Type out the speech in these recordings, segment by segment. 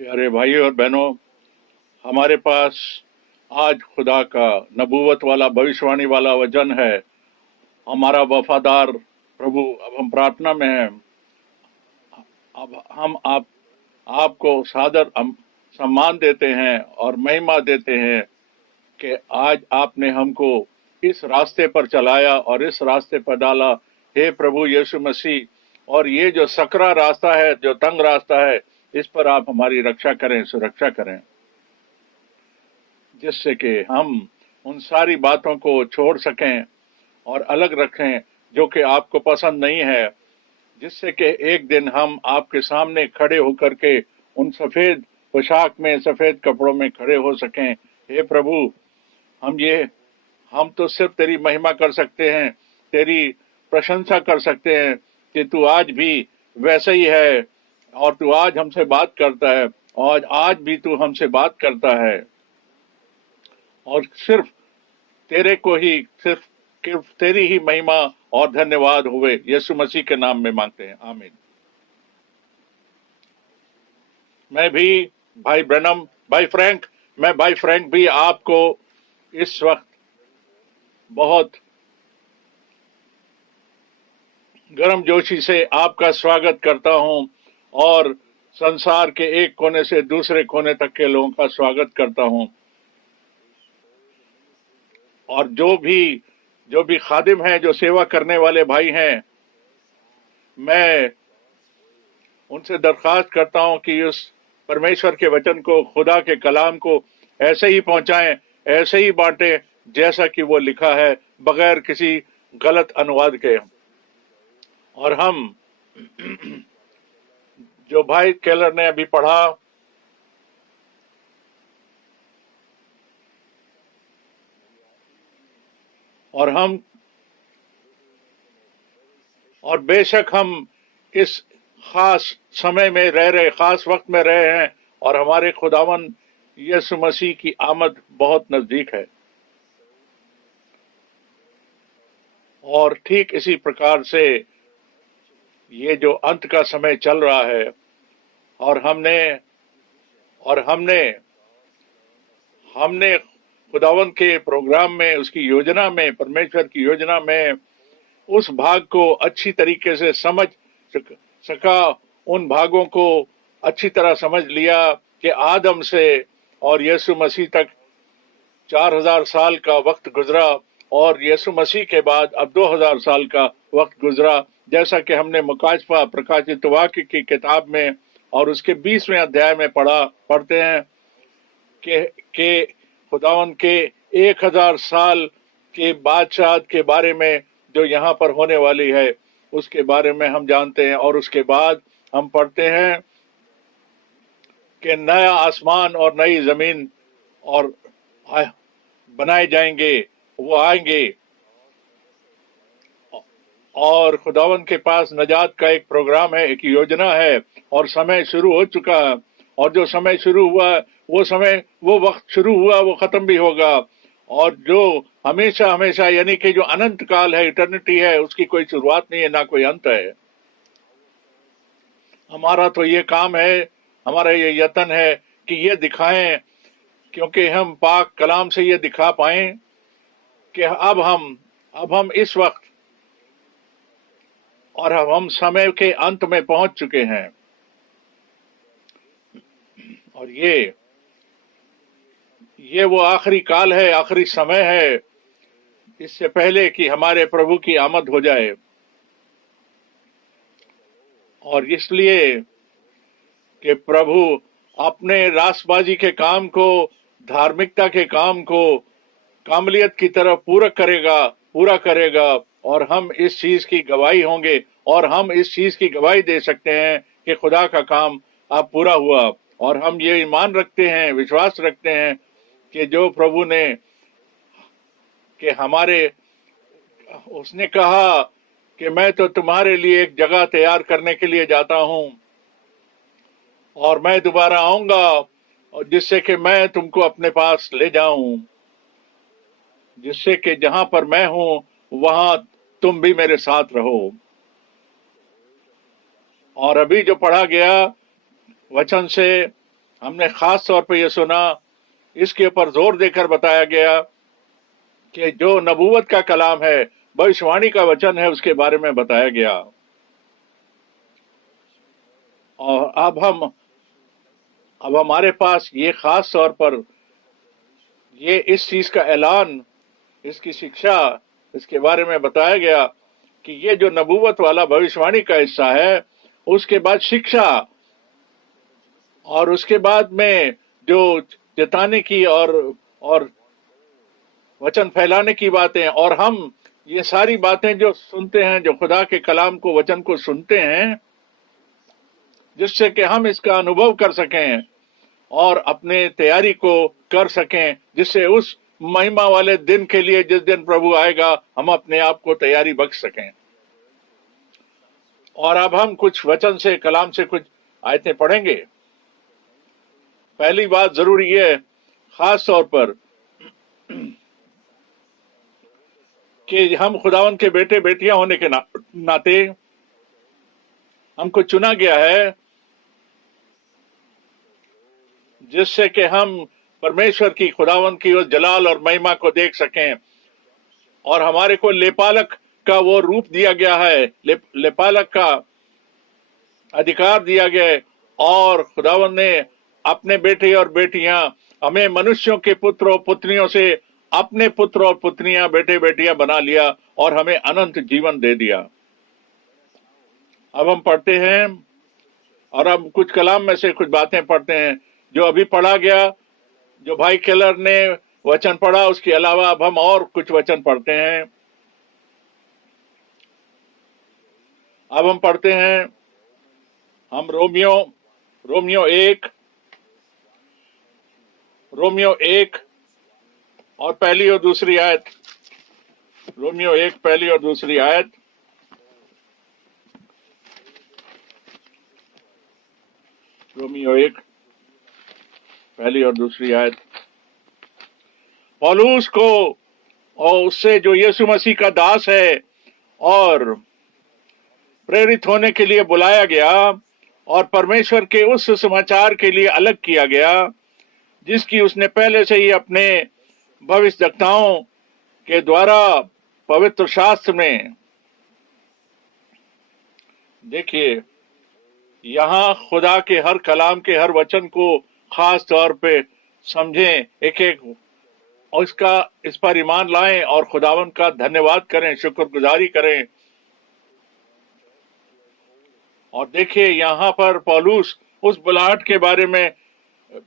प्यारे भाइयों और बहनों, हमारे पास आज खुदा का नबूवत वाला भविष्यवाणी वाला वचन है। हमारा वफादार प्रभु, अब हम प्रार्थना में हैं। अब हम आपको सादर सम्मान देते हैं और महिमा देते हैं कि आज आपने हमको इस रास्ते पर चलाया और इस रास्ते पर डाला। हे प्रभु यीशु मसीह, और ये जो सकरा रास्ता है, जो तंग रास्ता है, इस पर आप हमारी रक्षा करें, सुरक्षा करें, जिससे कि हम उन सारी बातों को छोड़ सकें और अलग रखें जो कि आपको पसंद नहीं है, जिससे कि एक दिन हम आपके सामने खड़े होकर के उन सफेद पोशाक में, सफेद कपड़ों में खड़े हो सकें। हे प्रभु, हम तो सिर्फ तेरी महिमा कर सकते हैं, तेरी प्रशंसा कर सकते हैं कि तू आज भी वैसा ही है और तू आज हमसे बात करता है, और आज भी तू हमसे बात करता है, और सिर्फ तेरे को ही, सिर्फ तेरी ही महिमा और धन्यवाद हुए। यीशु मसीह के नाम में मांगते हैं, आमीन। मैं भी भाई ब्रनम, भाई फ्रैंक भी आपको इस वक्त बहुत गर्मजोशी से आपका स्वागत करता हूं और संसार के एक कोने से दूसरे कोने तक के लोगों का स्वागत करता हूं। और जो भी खादिम हैं, जो सेवा करने वाले भाई हैं, मैं उनसे दरख्वास्त करता हूं कि उस परमेश्वर के वचन को, खुदा के कलाम को ऐसे ही पहुंचाएं, ऐसे ही बांटें जैसा कि वो लिखा है, बगैर किसी गलत अनुवाद के। और हम जो भाई केलर ने अभी पढ़ा, और बेशक हम इस खास समय में रह रहे, खास वक्त में रहे हैं, और हमारे खुदावन यीशु मसीह की आमद बहुत नजदीक है। और ठीक इसी प्रकार से ये जो अंत का समय चल रहा है, और हमने खुदावन के प्रोग्राम में, उसकी योजना में, परमेश्वर की योजना में उस भाग को अच्छी तरीके से समझ सका, उन भागों को अच्छी तरह समझ लिया कि आदम से और यीशु मसीह तक 4000 साल का वक्त गुजरा, और यीशु मसीह के बाद अब 2000 साल का वक्त गुजरा। जैसा कि हमने मुकाशफा, प्रकाशित वाक्य की किताब में और उसके 20वें अध्याय में पढ़ते हैं कि खुदावन के 1000 साल के बादशाह के बारे में जो यहाँ पर होने वाली है, उसके बारे में हम जानते हैं। और उसके बाद हम पढ़ते हैं कि नया आसमान और नई जमीन और बनाए जाएंगे, वो आएंगे, और खुदावन के पास नजात का एक प्रोग्राम है, एक योजना है, और समय शुरू हो चुका है। और जो समय शुरू हुआ, वो वक्त शुरू हुआ, वो खत्म भी होगा। और जो हमेशा हमेशा, यानी कि जो अनंत काल है, इटर्निटी है, उसकी कोई शुरुआत नहीं है, ना कोई अंत है। हमारा तो ये काम है, हमारा ये यत्न है कि ये दिखाएं, क्योंकि हम पाक कलाम से ये दिखा पाएं कि अब हम इस वक्त और हम समय के अंत में पहुंच चुके हैं। और ये वो आखिरी काल है, आखिरी समय है, इससे पहले कि हमारे प्रभु की आमद हो जाए। और इसलिए कि प्रभु अपने रासबाजी के काम को, धार्मिकता के काम को कामलियत की तरफ पूरा करेगा, और हम इस चीज की गवाही होंगे, और हम इस चीज की गवाही दे सकते हैं कि खुदा का काम अब पूरा हुआ। और हम ये ईमान रखते हैं, विश्वास रखते हैं कि जो प्रभु ने, कि उसने कहा कि मैं तो तुम्हारे लिए एक जगह तैयार करने के लिए जाता हूं, और मैं दोबारा आऊंगा, और जिससे कि मैं तुमको अपने पास ले जाऊं, जिससे कि जहां पर मैं हूं वहां तुम भी मेरे साथ रहो। और अभी जो पढ़ा गया वचन से हमने खास तौर पे ये सुना, इसके ऊपर जोर देकर बताया गया कि जो नबूवत का कलाम है, भविष्यवाणी का वचन है, उसके बारे में बताया गया। और अब हमारे पास ये खास तौर पर ये इस चीज का ऐलान, इसकी शिक्षा, इसके बारे में बताया गया कि ये जो नबूवत वाला भविष्यवाणी का हिस्सा है, उसके बाद शिक्षा, और उसके बाद में जो जताने की और वचन फैलाने की बातें, और हम ये सारी बातें जो सुनते हैं, जो खुदा के कलाम को, वचन को सुनते हैं, जिससे कि हम इसका अनुभव कर सकें और अपने तैयारी को कर सकें, जिससे उस महिमा वाले दिन के लिए, जिस दिन प्रभु आएगा, हम अपने आप को तैयारी बख्श सकें। और अब हम कुछ वचन से, कलाम से कुछ आयतें पढ़ेंगे। पहली बात जरूरी है खास तौर पर कि हम खुदावन के बेटे बेटियां होने के नाते हमको चुना गया है, जिससे कि हम परमेश्वर की, खुदावन की उस जलाल और महिमा को देख सकें। और हमारे को लेपालक का वो रूप दिया गया है, लेपालक का अधिकार दिया गया है, और खुदावन ने अपने बेटे और बेटियां, हमें मनुष्यों के पुत्र और पुत्रियों से अपने पुत्र और पुत्रियां, बेटे बेटियां बना लिया और हमें अनंत जीवन दे दिया। अब हम पढ़ते हैं, और अब कुछ कलाम में से कुछ बातें पढ़ते हैं जो अभी पढ़ा गया, जो भाई केलर ने वचन पढ़ा, उसके अलावा अब हम और कुछ वचन पढ़ते हैं। अब हम पढ़ते हैं, हम रोमियो एक और पहली और दूसरी आयत। रोमियो 1 पहली और दूसरी आयत। रोमियो 1 पहली और दूसरी आयत। पौलुस को और उससे जो यीशु मसीह का दास है और प्रेरित होने के लिए बुलाया गया और परमेश्वर के उस समाचार के लिए अलग किया गया, जिसकी उसने पहले से ही अपने भविष्यद्वक्ताओं के द्वारा पवित्र शास्त्र में, देखिए यहां खुदा के हर कलाम के हर वचन को खास तौर पे समझें, एक एक उसका, इस पर ईमान लाएं और खुदावन का धन्यवाद करें, शुक्रगुजारी करें। और देखिए यहां पर पौलुस उस बुलाहट के बारे में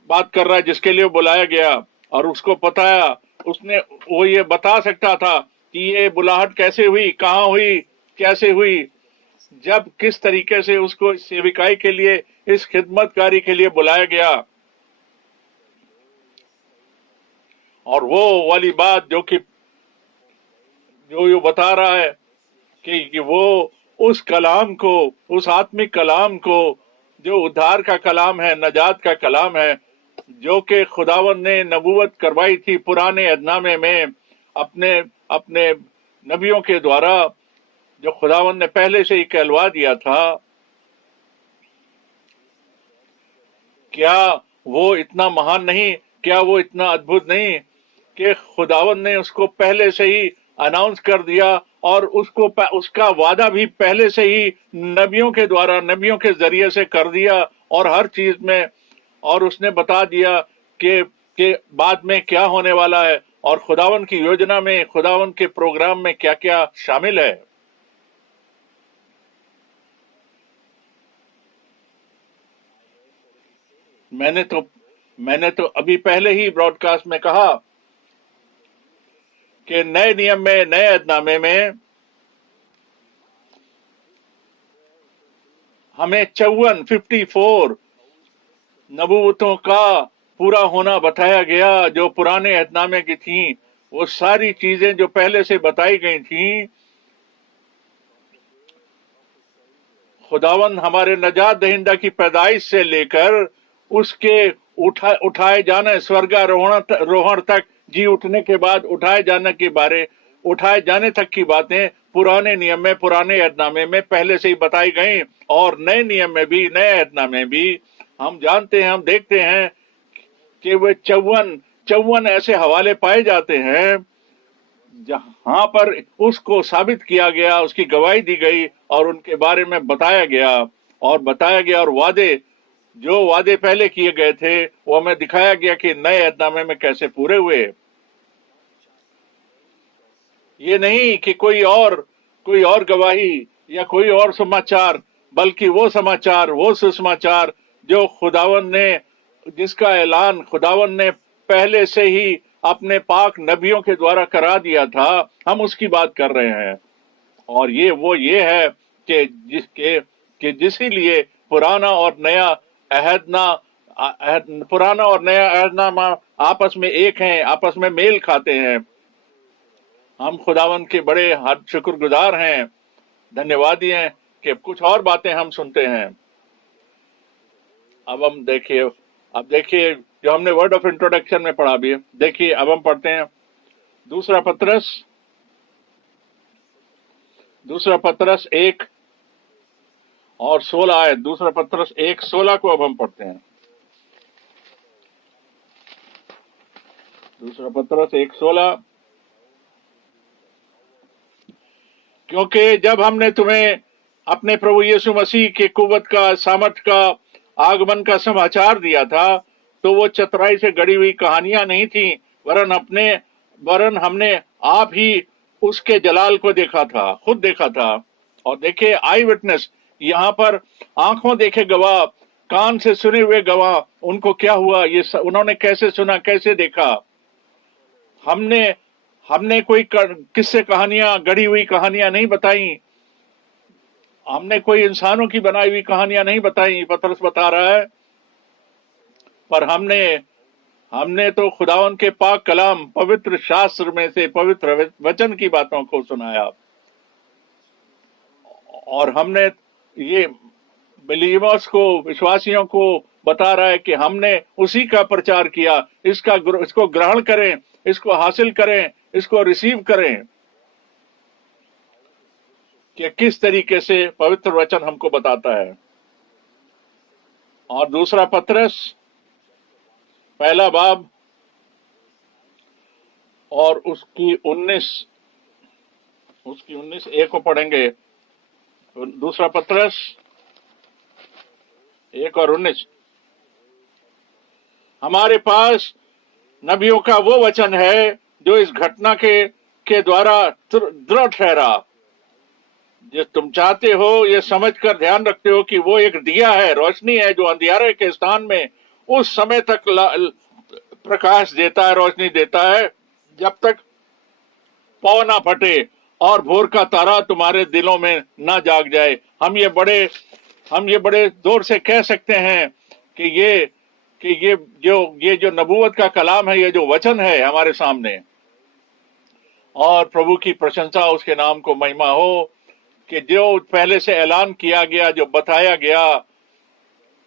बात कर रहा है जिसके लिए बुलाया गया, और उसको बताया, उसने वो ये बता सकता था कि ये बुलाहट कैसे हुई, कहां हुई, कैसे हुई, जब किस तरीके से उसको इस सेविकाई के लिए, इस खिदमतकारी के लिए बुलाया गया। और वो वाली बात जो कि जो बता रहा है कि वो उस कलाम को, उस आत्मिक कलाम को, जो उद्धार का कलाम है, नजात का कलाम है, जो कि खुदावन ने नबूवत करवाई थी पुराने अहदनामे में अपने अपने नबियों के द्वारा, जो खुदावन ने पहले से ही कहलवा दिया था, क्या वो इतना महान नहीं, क्या वो इतना अद्भुत नहीं कि खुदावन ने उसको पहले से ही अनाउंस कर दिया, और उसको उसका वादा भी पहले से ही नबियों के द्वारा, नबियों के जरिए से कर दिया, और हर चीज में, और उसने बता दिया कि बाद में क्या होने वाला है, और खुदावन की योजना में, खुदावन के प्रोग्राम में क्या क्या शामिल है। मैंने तो अभी पहले ही ब्रॉडकास्ट में कहा कि नए नियम में, नए अहदनामे में हमें 54 नबूवतों का पूरा होना बताया गया, जो पुराने अहदनामे की थी। वो सारी चीजें जो पहले से बताई गई थी, खुदावन हमारे नजात दहिंदा की पैदाइश से लेकर उसके उठाए जाने, स्वर्गारोहण तक, जी उठने के बाद उठाए जाने तक की बातें पुराने नियम में, पुराने अहदनामे में पहले से ही बताई गई। और नए नियम में भी, नए अहदनामे में भी हम जानते हैं, हम देखते हैं कि वे 54 ऐसे हवाले पाए जाते हैं जहां पर उसको साबित किया गया, उसकी गवाही दी गई और उनके बारे में बताया गया और जो वादे पहले किए गए थे वो हमें दिखाया गया कि नए ऐहदनामे में कैसे पूरे हुए। ये नहीं कि कोई और गवाही या कोई और समाचार, बल्कि वो समाचार, वो सुसमाचार जो जिसका ऐलान खुदावन ने पहले से ही अपने पाक नबियों के द्वारा करा दिया था, हम उसकी बात कर रहे हैं। और ये है कि जिसके लिए पुराना और नया अहदनामा आपस में एक हैं, आपस में मेल खाते हैं। हम खुदावन के बड़े हद शुक्रगुजार हैं, धन्यवादी हैं कि कुछ और बातें हम सुनते हैं। अब देखिए जो हमने वर्ड ऑफ इंट्रोडक्शन में पढ़ा भी है। देखिए अब हम पढ़ते हैं दूसरा पत्रस 1 और 16 आयत। दूसरा पत्रस 1:16 को अब हम पढ़ते हैं। दूसरा पत्रस 1:16, क्योंकि जब हमने तुम्हें अपने प्रभु यीशु मसीह के कुव्वत का, सामर्थ का, आगमन का समाचार दिया था, तो वो चतुराई से गढ़ी हुई कहानियां नहीं थी, वरन हमने आप ही उसके जलाल को खुद देखा था। और देखिए आई विटनेस, यहाँ पर आंखों देखे गवाह, कान से सुने हुए गवाह, उनको क्या हुआ, उन्होंने कैसे सुना, कैसे देखा। हमने कोई किस्से कहानियां, गढ़ी हुई कहानियां नहीं बताई, हमने कोई इंसानों की बनाई हुई कहानियां नहीं बताई, पतरस बता रहा है, पर हमने तो खुदावन के पाक कलाम, पवित्र शास्त्र में से पवित्र वचन की बातों को सुनाया। और हमने ये बिलीवर्स को, विश्वासियों को बता रहा है कि हमने उसी का प्रचार किया। इसको ग्रहण करें, इसको हासिल करें, इसको रिसीव करें, कि किस तरीके से पवित्र वचन हमको बताता है। और दूसरा पत्रस पहला बाब और उसकी 19 ए को पढ़ेंगे। दूसरा पत्रस 1 और 19, हमारे पास नबियों का वो वचन है जो इस घटना के द्वारा दृढ़ ठहरा। जो तुम चाहते हो, ये समझकर ध्यान रखते हो कि वो एक दिया है, रोशनी है, जो अंधियारे के स्थान में उस समय तक प्रकाश देता है, रोशनी देता है, जब तक पौ ना फटे और भोर का तारा तुम्हारे दिलों में ना जाग जाए। हम ये बड़े जोर से कह सकते हैं कि ये जो नबूवत का कलाम है, ये जो वचन है हमारे सामने, और प्रभु की प्रशंसा, उसके नाम को महिमा हो, कि जो पहले से ऐलान किया गया, जो बताया गया,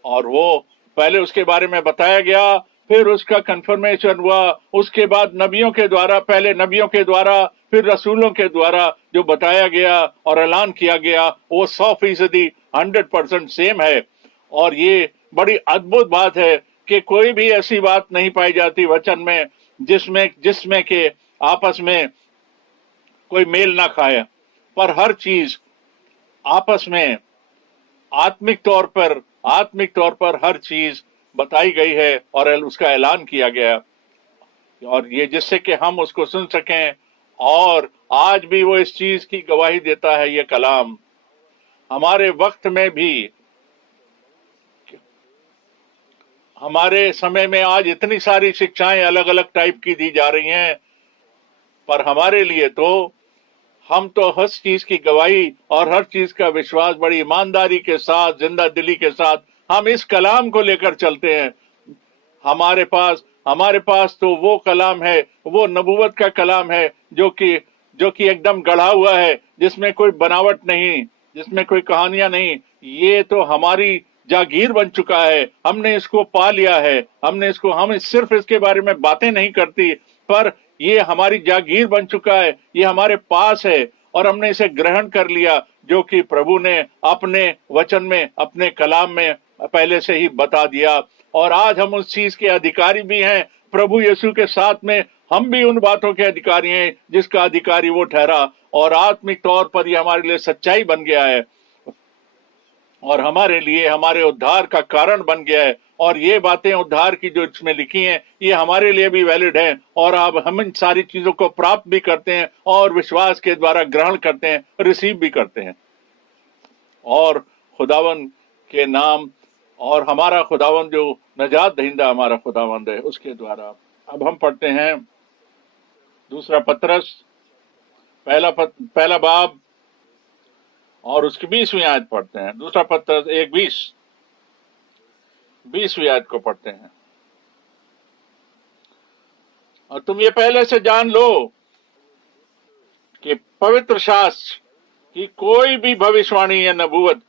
और वो पहले उसके बारे में बताया गया, फिर उसका कंफर्मेशन हुआ, उसके बाद नबियों के द्वारा, पहले नबियों के द्वारा, फिर रसूलों के द्वारा जो बताया गया और ऐलान किया गया, वो 100% 100% सेम है। और ये बड़ी अद्भुत बात है कि कोई भी ऐसी बात नहीं पाई जाती वचन में जिसमें के आपस में कोई मेल ना खाए, पर हर चीज आपस में आत्मिक तौर पर हर चीज बताई गई है और उसका ऐलान किया गया, और ये जिससे कि हम उसको सुन सकें। और आज भी वो इस चीज की गवाही देता है, ये कलाम हमारे वक्त में भी, हमारे समय में आज इतनी सारी शिक्षाएं अलग अलग टाइप की दी जा रही हैं, पर हमारे लिए तो हम तो हर चीज की गवाही और हर चीज का विश्वास बड़ी ईमानदारी के साथ, जिंदा दिली के साथ हम इस कलाम को लेकर चलते हैं। हमारे पास तो वो कलाम है, वो नबूवत का कलाम है, जो कि एकदम गढ़ा हुआ है, जिसमें कोई बनावट नहीं, जिसमें कोई कहानियां नहीं। ये तो हमारी जागीर बन चुका है, हमने इसको पा लिया है, हम सिर्फ इसके बारे में बातें नहीं करती, पर ये हमारी जागीर बन चुका है, ये हमारे पास है, और हमने इसे ग्रहण कर लिया, जो कि प्रभु ने अपने वचन में, अपने कलाम में पहले से ही बता दिया, और आज हम उस चीज के अधिकारी भी हैं। प्रभु यीशु के साथ में हम भी उन बातों के अधिकारी हैं जिसका अधिकारी वो ठहरा, और आत्मिक तौर पर ये हमारे लिए सच्चाई बन गया है और हमारे लिए हमारे उद्धार का कारण बन गया है। और ये बातें उद्धार की जो इसमें लिखी हैं ये हमारे लिए भी वैलिड है, और अब हम इन सारी चीजों को प्राप्त भी करते हैं और विश्वास के द्वारा ग्रहण करते हैं, रिसीव भी करते हैं। और खुदावन के नाम और हमारा खुदावन जो नजात दहिंदा हमारा खुदावंद है उसके द्वारा अब हम पढ़ते हैं दूसरा पत्रस पहला बाब और उसकी 20वीं आयत पढ़ते हैं। दूसरा पत्रस 20वीं आयत को पढ़ते हैं। और तुम ये पहले से जान लो कि पवित्र शास्त्र की कोई भी भविष्यवाणी या नबूवत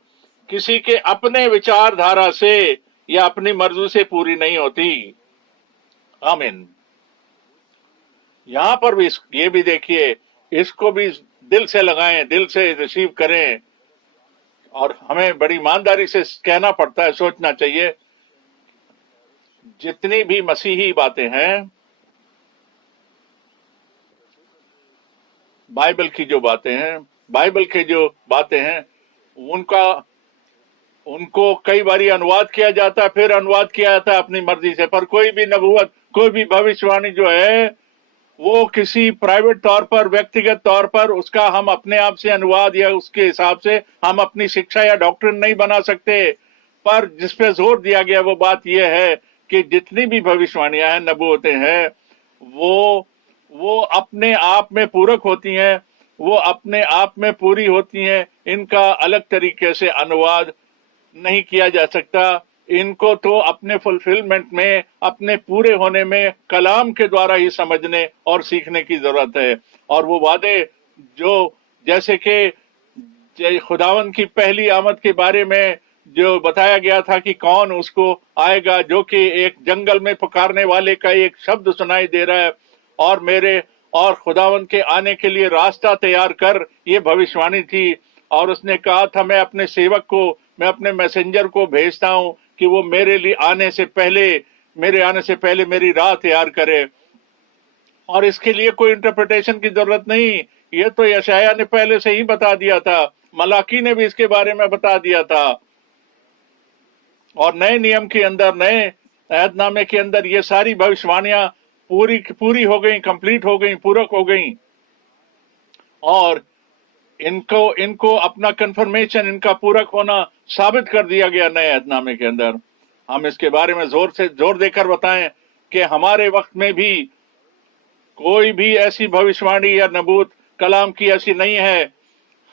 किसी के अपने विचारधारा से या अपनी मर्जी से पूरी नहीं होती। आमीन। यहां पर भी ये भी देखिए, इसको भी दिल से लगाएं, दिल से रिसीव करें, और हमें बड़ी ईमानदारी से कहना पड़ता है, सोचना चाहिए। जितनी भी मसीही बातें हैं, बाइबल की जो बातें हैं, बाइबल के जो बातें हैं, उनको कई बारी अनुवाद किया जाता है, फिर अनुवाद किया जाता है अपनी मर्जी से। पर कोई भी नबूवत, कोई भी भविष्यवाणी जो है वो किसी प्राइवेट तौर पर, व्यक्तिगत तौर पर उसका हम अपने आप से अनुवाद या उसके हिसाब से हम अपनी शिक्षा या डॉक्ट्रिन नहीं बना सकते। पर जिस पे जोर दिया गया वो बात यह है कि जितनी भी भविष्यवाणियां हैं, नबूवतें हैं, वो अपने आप में पूरक होती हैं, वो अपने आप में पूरी होती हैं। इनका अलग तरीके से अनुवाद नहीं किया जा सकता। इनको तो अपने फुलफिलमेंट में, अपने पूरे होने में कलाम के द्वारा ही समझने और सीखने की जरूरत है। और वो वादे जो, जैसे कि खुदावन की पहली आमद के बारे में जो बताया गया था कि कौन उसको आएगा, जो कि एक जंगल में पुकारने वाले का एक शब्द सुनाई दे रहा है, और मेरे और खुदावन के आने के लिए रास्ता तैयार कर, ये भविष्यवाणी थी। और उसने कहा था, मैं अपने सेवक को, मैं अपने मैसेंजर को भेजता हूं कि वो मेरे आने से पहले मेरी राह तैयार करे। और इसके लिए कोई इंटरप्रिटेशन की जरूरत नहीं, ये तो यशाया ने पहले से ही बता दिया था, मलाकी ने भी इसके बारे में बता दिया था। और नए नियम के अंदर, नए अहदनामे के अंदर ये सारी भविष्यवाणियां पूरी हो गई, कंप्लीट हो गई, पूरक हो गई। और इनको अपना कंफर्मेशन, इनका पूरक होना साबित कर दिया गया नए अहदनामे के अंदर। हम इसके बारे में जोर देकर बताएं कि हमारे वक्त में भी कोई भी ऐसी भविष्यवाणी या नबूवत कलाम की ऐसी नहीं है।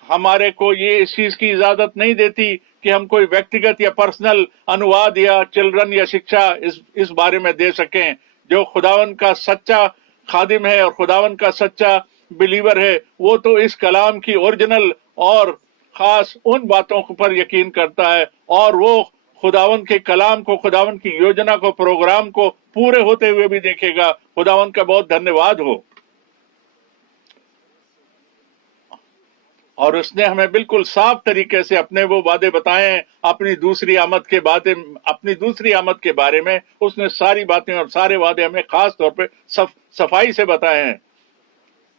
हमारे को ये इस चीज की इजाजत नहीं देती कि हम कोई व्यक्तिगत या पर्सनल अनुवाद या चिल्ड्रन या शिक्षा इस बारे में दे सकें। जो खुदावन का सच्चा खादिम है और खुदावन का सच्चा बिलीवर है, वो तो इस कलाम की ओरिजिनल और खास उन बातों पर यकीन करता है, और वो खुदावन के कलाम को, खुदावन की योजना को, प्रोग्राम को पूरे होते हुए भी देखेगा। खुदावन का बहुत धन्यवाद हो। और उसने हमें बिल्कुल साफ तरीके से अपने वो वादे बताए हैं। अपनी दूसरी आमद के बारे में उसने सारी बातें और सारे वादे हमें खास तौर पे सफाई से बताए हैं।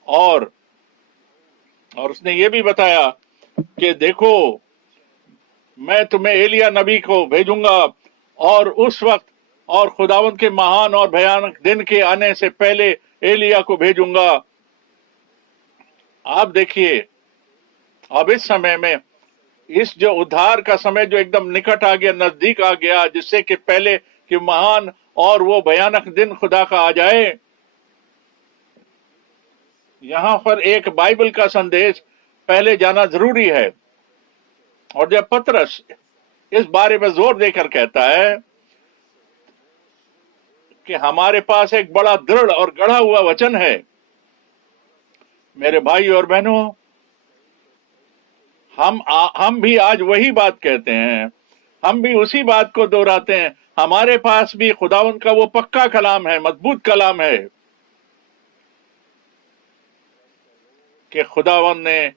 और उसने ये भी बताया कि देखो, मैं तुम्हें एलिया नबी को भेजूंगा, और उस वक्त और खुदावंत के महान और भयानक दिन के आने से पहले एलिया को भेजूंगा। आप देखिए, अब इस समय में, इस जो उद्धार का समय जो एकदम निकट आ गया, नजदीक आ गया, जिससे कि पहले कि महान और वो भयानक दिन खुदा का आ जाए, यहां पर एक बाइबल का संदेश पहले जाना जरूरी है। और जब पतरस इस बारे में जोर देकर कहता है कि हमारे पास एक बड़ा दृढ़ और गढ़ा हुआ वचन है, मेरे भाई और बहनों, हम भी आज वही बात कहते हैं, हम भी उसी बात को दोहराते हैं। हमारे पास भी खुदावंत का वो पक्का कलाम है, मजबूत कलाम है कि खुदावंत ने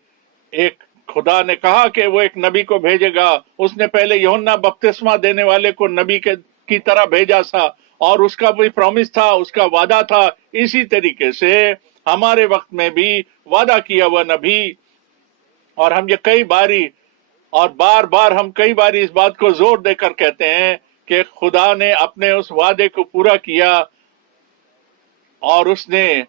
एक खुदा ने कहा कि वो एक नबी को भेजेगा। उसने पहले यूहन्ना बपतिस्मा देने वाले को नबी के की तरह भेजा था, और उसका भी प्रॉमिस था, उसका वादा था। इसी तरीके से हमारे वक्त में भी वादा किया हुआ नबी, और हम ये कई बारी और बार बार हम कई बार इस बात को जोर देकर कहते हैं कि खुदा ने अपने उस वादे को पूरा किया, और उसने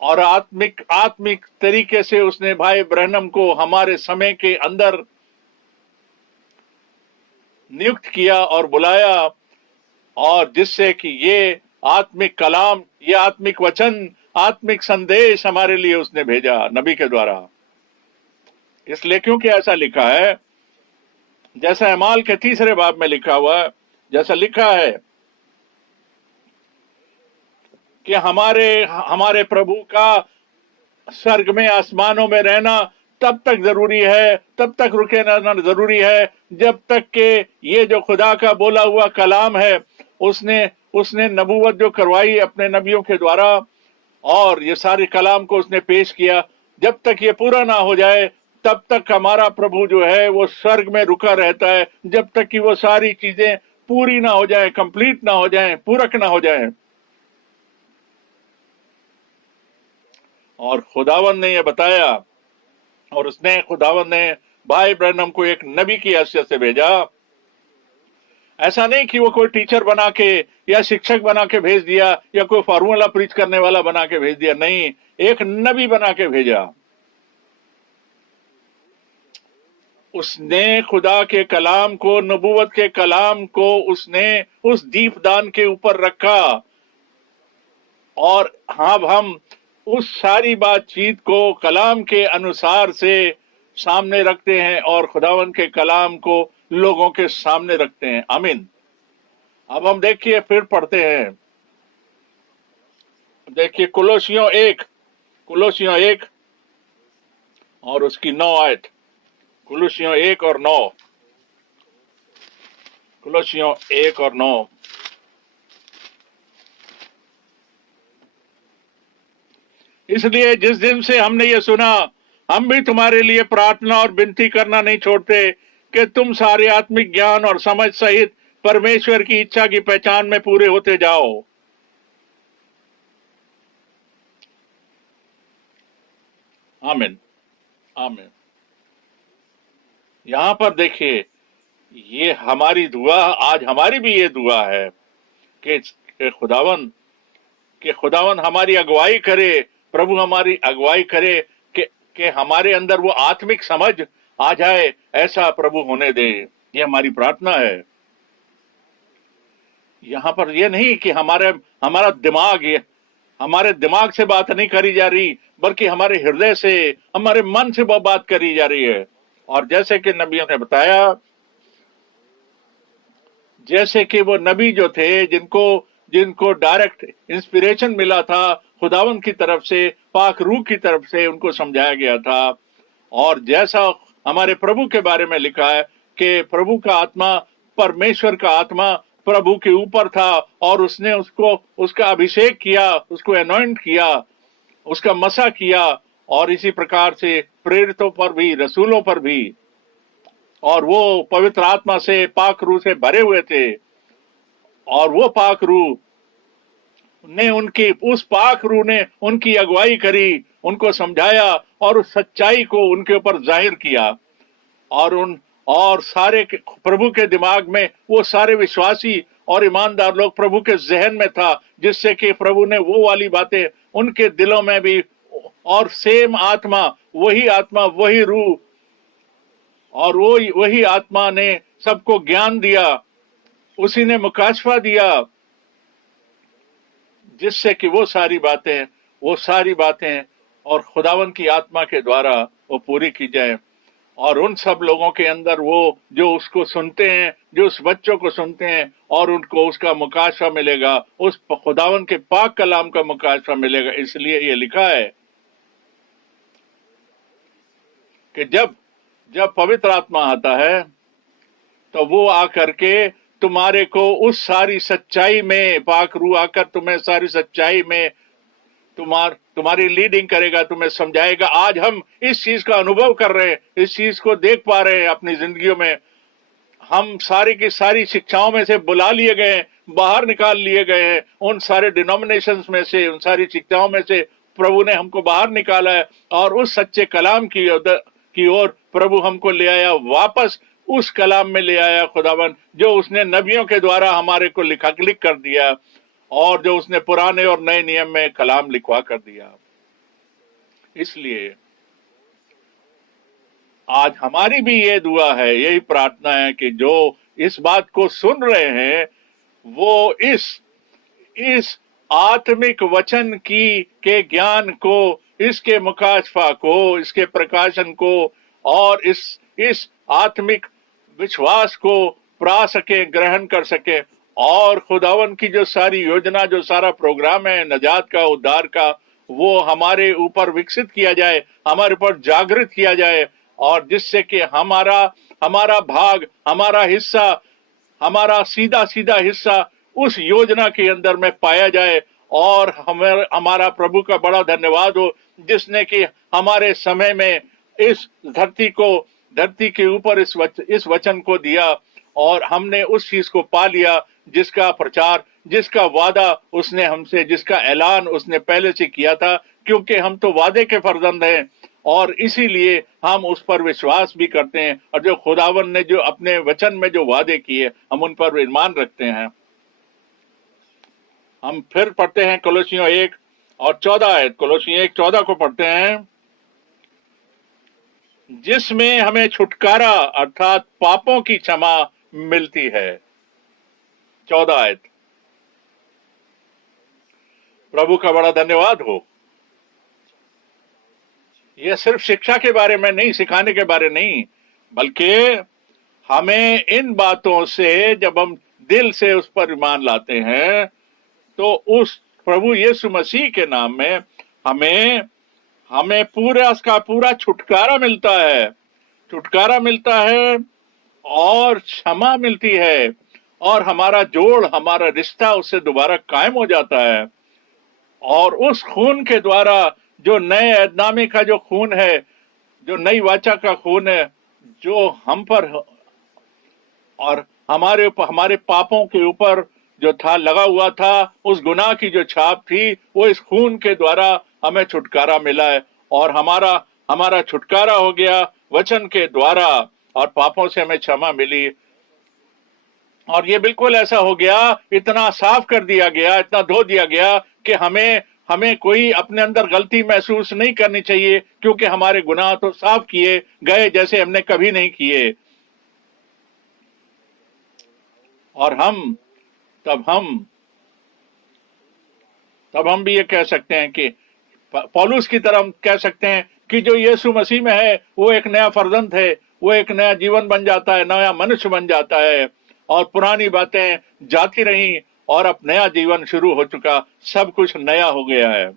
और आत्मिक आत्मिक तरीके से उसने भाई ब्रैनम को हमारे समय के अंदर नियुक्त किया और बुलाया, और जिससे कि ये आत्मिक कलाम, ये आत्मिक वचन, आत्मिक संदेश हमारे लिए उसने भेजा नबी के द्वारा। इसलिए क्योंकि ऐसा लिखा है, जैसा अमाल के 3 बाब में लिखा हुआ है, जैसा लिखा है कि हमारे हमारे प्रभु का स्वर्ग में आसमानों में रहना तब तक जरूरी है, तब तक रुके रहना जरूरी है, जब तक कि ये जो खुदा का बोला हुआ कलाम है, उसने उसने नबूवत जो करवाई अपने नबियों के द्वारा, और ये सारे कलाम को उसने पेश किया, जब तक ये पूरा ना हो जाए तब तक हमारा प्रभु जो है वो स्वर्ग में रुका रहता है, जब तक कि वो सारी चीजें पूरी ना हो जाए, कंप्लीट ना हो जाए, पूरक ना हो जाए। और खुदावन ने ये बताया, और उसने खुदावन ने भाई ब्रैनम को एक नबी की हैसियत से भेजा। ऐसा नहीं कि वो कोई टीचर बना के या शिक्षक बना के भेज दिया, या कोई फार्मूला प्रीच करने वाला बना के भेज दिया, नहीं, एक नबी बना के भेजा। उसने खुदा के कलाम को, नबूवत के कलाम को उसने उस दीपदान के ऊपर रखा, और हाँ, हम उस सारी बातचीत को कलाम के अनुसार से सामने रखते हैं, और खुदावन के कलाम को लोगों के सामने रखते हैं। आमीन। अब हम देखिए, फिर पढ़ते हैं, देखिए कुलोसियों 1 और उसकी 9 आयत। कुलोसियों 1 और 9, कुलोसियों 1 और 9। इसलिए जिस दिन से हमने ये सुना, हम भी तुम्हारे लिए प्रार्थना और विनती करना नहीं छोड़ते कि तुम सारे आत्मिक ज्ञान और समझ सहित परमेश्वर की इच्छा की पहचान में पूरे होते जाओ। आमीन, आमीन। यहां पर देखिए, ये हमारी दुआ, आज हमारी भी ये दुआ है कि खुदावन हमारी अगुवाई करे, प्रभु हमारी अगुवाई करे, कि हमारे अंदर वो आत्मिक समझ आ जाए, ऐसा प्रभु होने दे। ये हमारी प्रार्थना है। यहाँ पर ये नहीं कि हमारा दिमाग, हमारे दिमाग से बात नहीं करी जा रही, बल्कि हमारे हृदय से, हमारे मन से वो बात करी जा रही है। और जैसे कि नबियों ने बताया, जैसे कि वो नबी जो थे, जिनको डायरेक्ट इंस्पिरेशन मिला था खुदावन की तरफ से, पाक रूह की तरफ से उनको समझाया गया था। और जैसा हमारे प्रभु के बारे में लिखा है कि प्रभु का आत्मा, परमेश्वर का आत्मा प्रभु के ऊपर था, और उसने उसका अभिषेक किया, उसको अनॉइंट किया, उसका मसा किया, और इसी प्रकार से प्रेरितों पर भी, रसूलों पर भी, और वो पवित्र आत्मा से, पाक रूह से भरे हुए थे। और वो पाक रूह ने उस पाक रूह ने उनकी अगुवाई करी, उनको समझाया, और उस सच्चाई को उनके ऊपर जाहिर किया। और सारे प्रभु के दिमाग में, वो सारे विश्वासी और ईमानदार लोग प्रभु के जहन में था, जिससे कि प्रभु ने वो वाली बातें उनके दिलों में भी, और सेम आत्मा, वही रूह, और वही आत्मा ने सबको ज्ञान दिया, उसी ने मुकाशफा दिया, जिससे कि वो सारी बातें और खुदावन की आत्मा के द्वारा वो पूरी की जाए। और उन सब लोगों के अंदर, वो जो उसको सुनते हैं, जो उस बच्चों को सुनते हैं, और उनको उसका मुकाशफा मिलेगा, उस खुदावन के पाक कलाम का मुकाशफा मिलेगा। इसलिए ये लिखा है कि जब पवित्र आत्मा आता है, तो वो आकर के तुम्हारे को उस सारी सच्चाई में, पाक रूह आकर तुम्हें सारी सच्चाई में तुम्हारी लीडिंग करेगा, तुम्हें समझाएगा। आज हम इस चीज का अनुभव कर रहे हैं, इस चीज को देख पा रहे हैं अपनी जिंदगियों में। हम सारी की सारी शिक्षाओं में से बुला लिए गए हैं, बाहर निकाल लिए गए हैं, उन सारे डिनोमिनेशंस में से, उन सारी शिक्षाओं में से प्रभु ने हमको बाहर निकाला है और उस सच्चे कलाम की ओर प्रभु हमको ले आया, वापस उस कलाम में ले आया खुदावन, जो उसने नबियों के द्वारा हमारे को लिख कर दिया और जो उसने पुराने और नए नियम में कलाम लिखवा कर दिया। इसलिए आज हमारी भी ये दुआ है, यही प्रार्थना है कि जो इस बात को सुन रहे हैं वो इस आत्मिक वचन के ज्ञान को, इसके मुकाशफा को, इसके प्रकाशन को और इस आत्मिक विश्वास को पा सके, ग्रहण कर सके और खुदावन की जो सारी योजना, जो सारा प्रोग्राम है नजात का, उद्धार का, वो हमारे ऊपर विकसित किया जाए, हमारे ऊपर जागृत किया जाए और जिससे कि हमारा भाग, हमारा हिस्सा, हमारा सीधा हिस्सा उस योजना के अंदर में पाया जाए। और हमारा प्रभु का बड़ा धन्यवाद हो जिसने कि हमारे समय में इस धरती के ऊपर इस वचन को दिया और हमने उस चीज को पा लिया जिसका प्रचार, जिसका वादा उसने हमसे, जिसका ऐलान उसने पहले से किया था, क्योंकि हम तो वादे के फर्जंद हैं और इसीलिए हम उस पर विश्वास भी करते हैं और जो खुदावन ने जो अपने वचन में जो वादे किए हम उन पर ईमान रखते हैं। हम फिर पढ़ते हैं कोलोसियों 1 और 14 आयत, कोलोसियों 1:14 को पढ़ते हैं, जिसमें हमें छुटकारा अर्थात पापों की क्षमा मिलती है। 14 आयत। प्रभु का बड़ा धन्यवाद हो। यह सिर्फ शिक्षा के बारे में नहीं, सिखाने के बारे नहीं, बल्कि हमें इन बातों से जब हम दिल से उस पर ईमान लाते हैं तो उस प्रभु यीशु मसीह के नाम में हमें पूरा छुटकारा मिलता है, छुटकारा मिलता है और क्षमा मिलती है और हमारा जोड़, हमारा रिश्ता उससे दोबारा कायम हो जाता है। और उस खून के द्वारा, जो नए ऐदनामे का जो खून है, जो नई वाचा का खून है, जो हम पर और हमारे पापों के ऊपर जो था लगा हुआ था, उस गुनाह की जो छाप थी, वो इस खून के द्वारा हमें छुटकारा मिला है और हमारा छुटकारा हो गया वचन के द्वारा और पापों से हमें क्षमा मिली। और ये बिल्कुल ऐसा हो गया, इतना साफ कर दिया गया, इतना धो दिया गया कि हमें कोई अपने अंदर गलती महसूस नहीं करनी चाहिए, क्योंकि हमारे गुनाह तो साफ किए गए जैसे हमने कभी नहीं किए। और तब हम भी ये कह सकते हैं कि पौलुस की तरह हम कह सकते हैं कि जो यीशु मसीह में है वो एक नया फर्जंद है, वो एक नया जीवन बन जाता है, नया मनुष्य बन जाता है और पुरानी बातें जाती रहीं और अब नया जीवन शुरू हो चुका, सब कुछ नया हो गया है।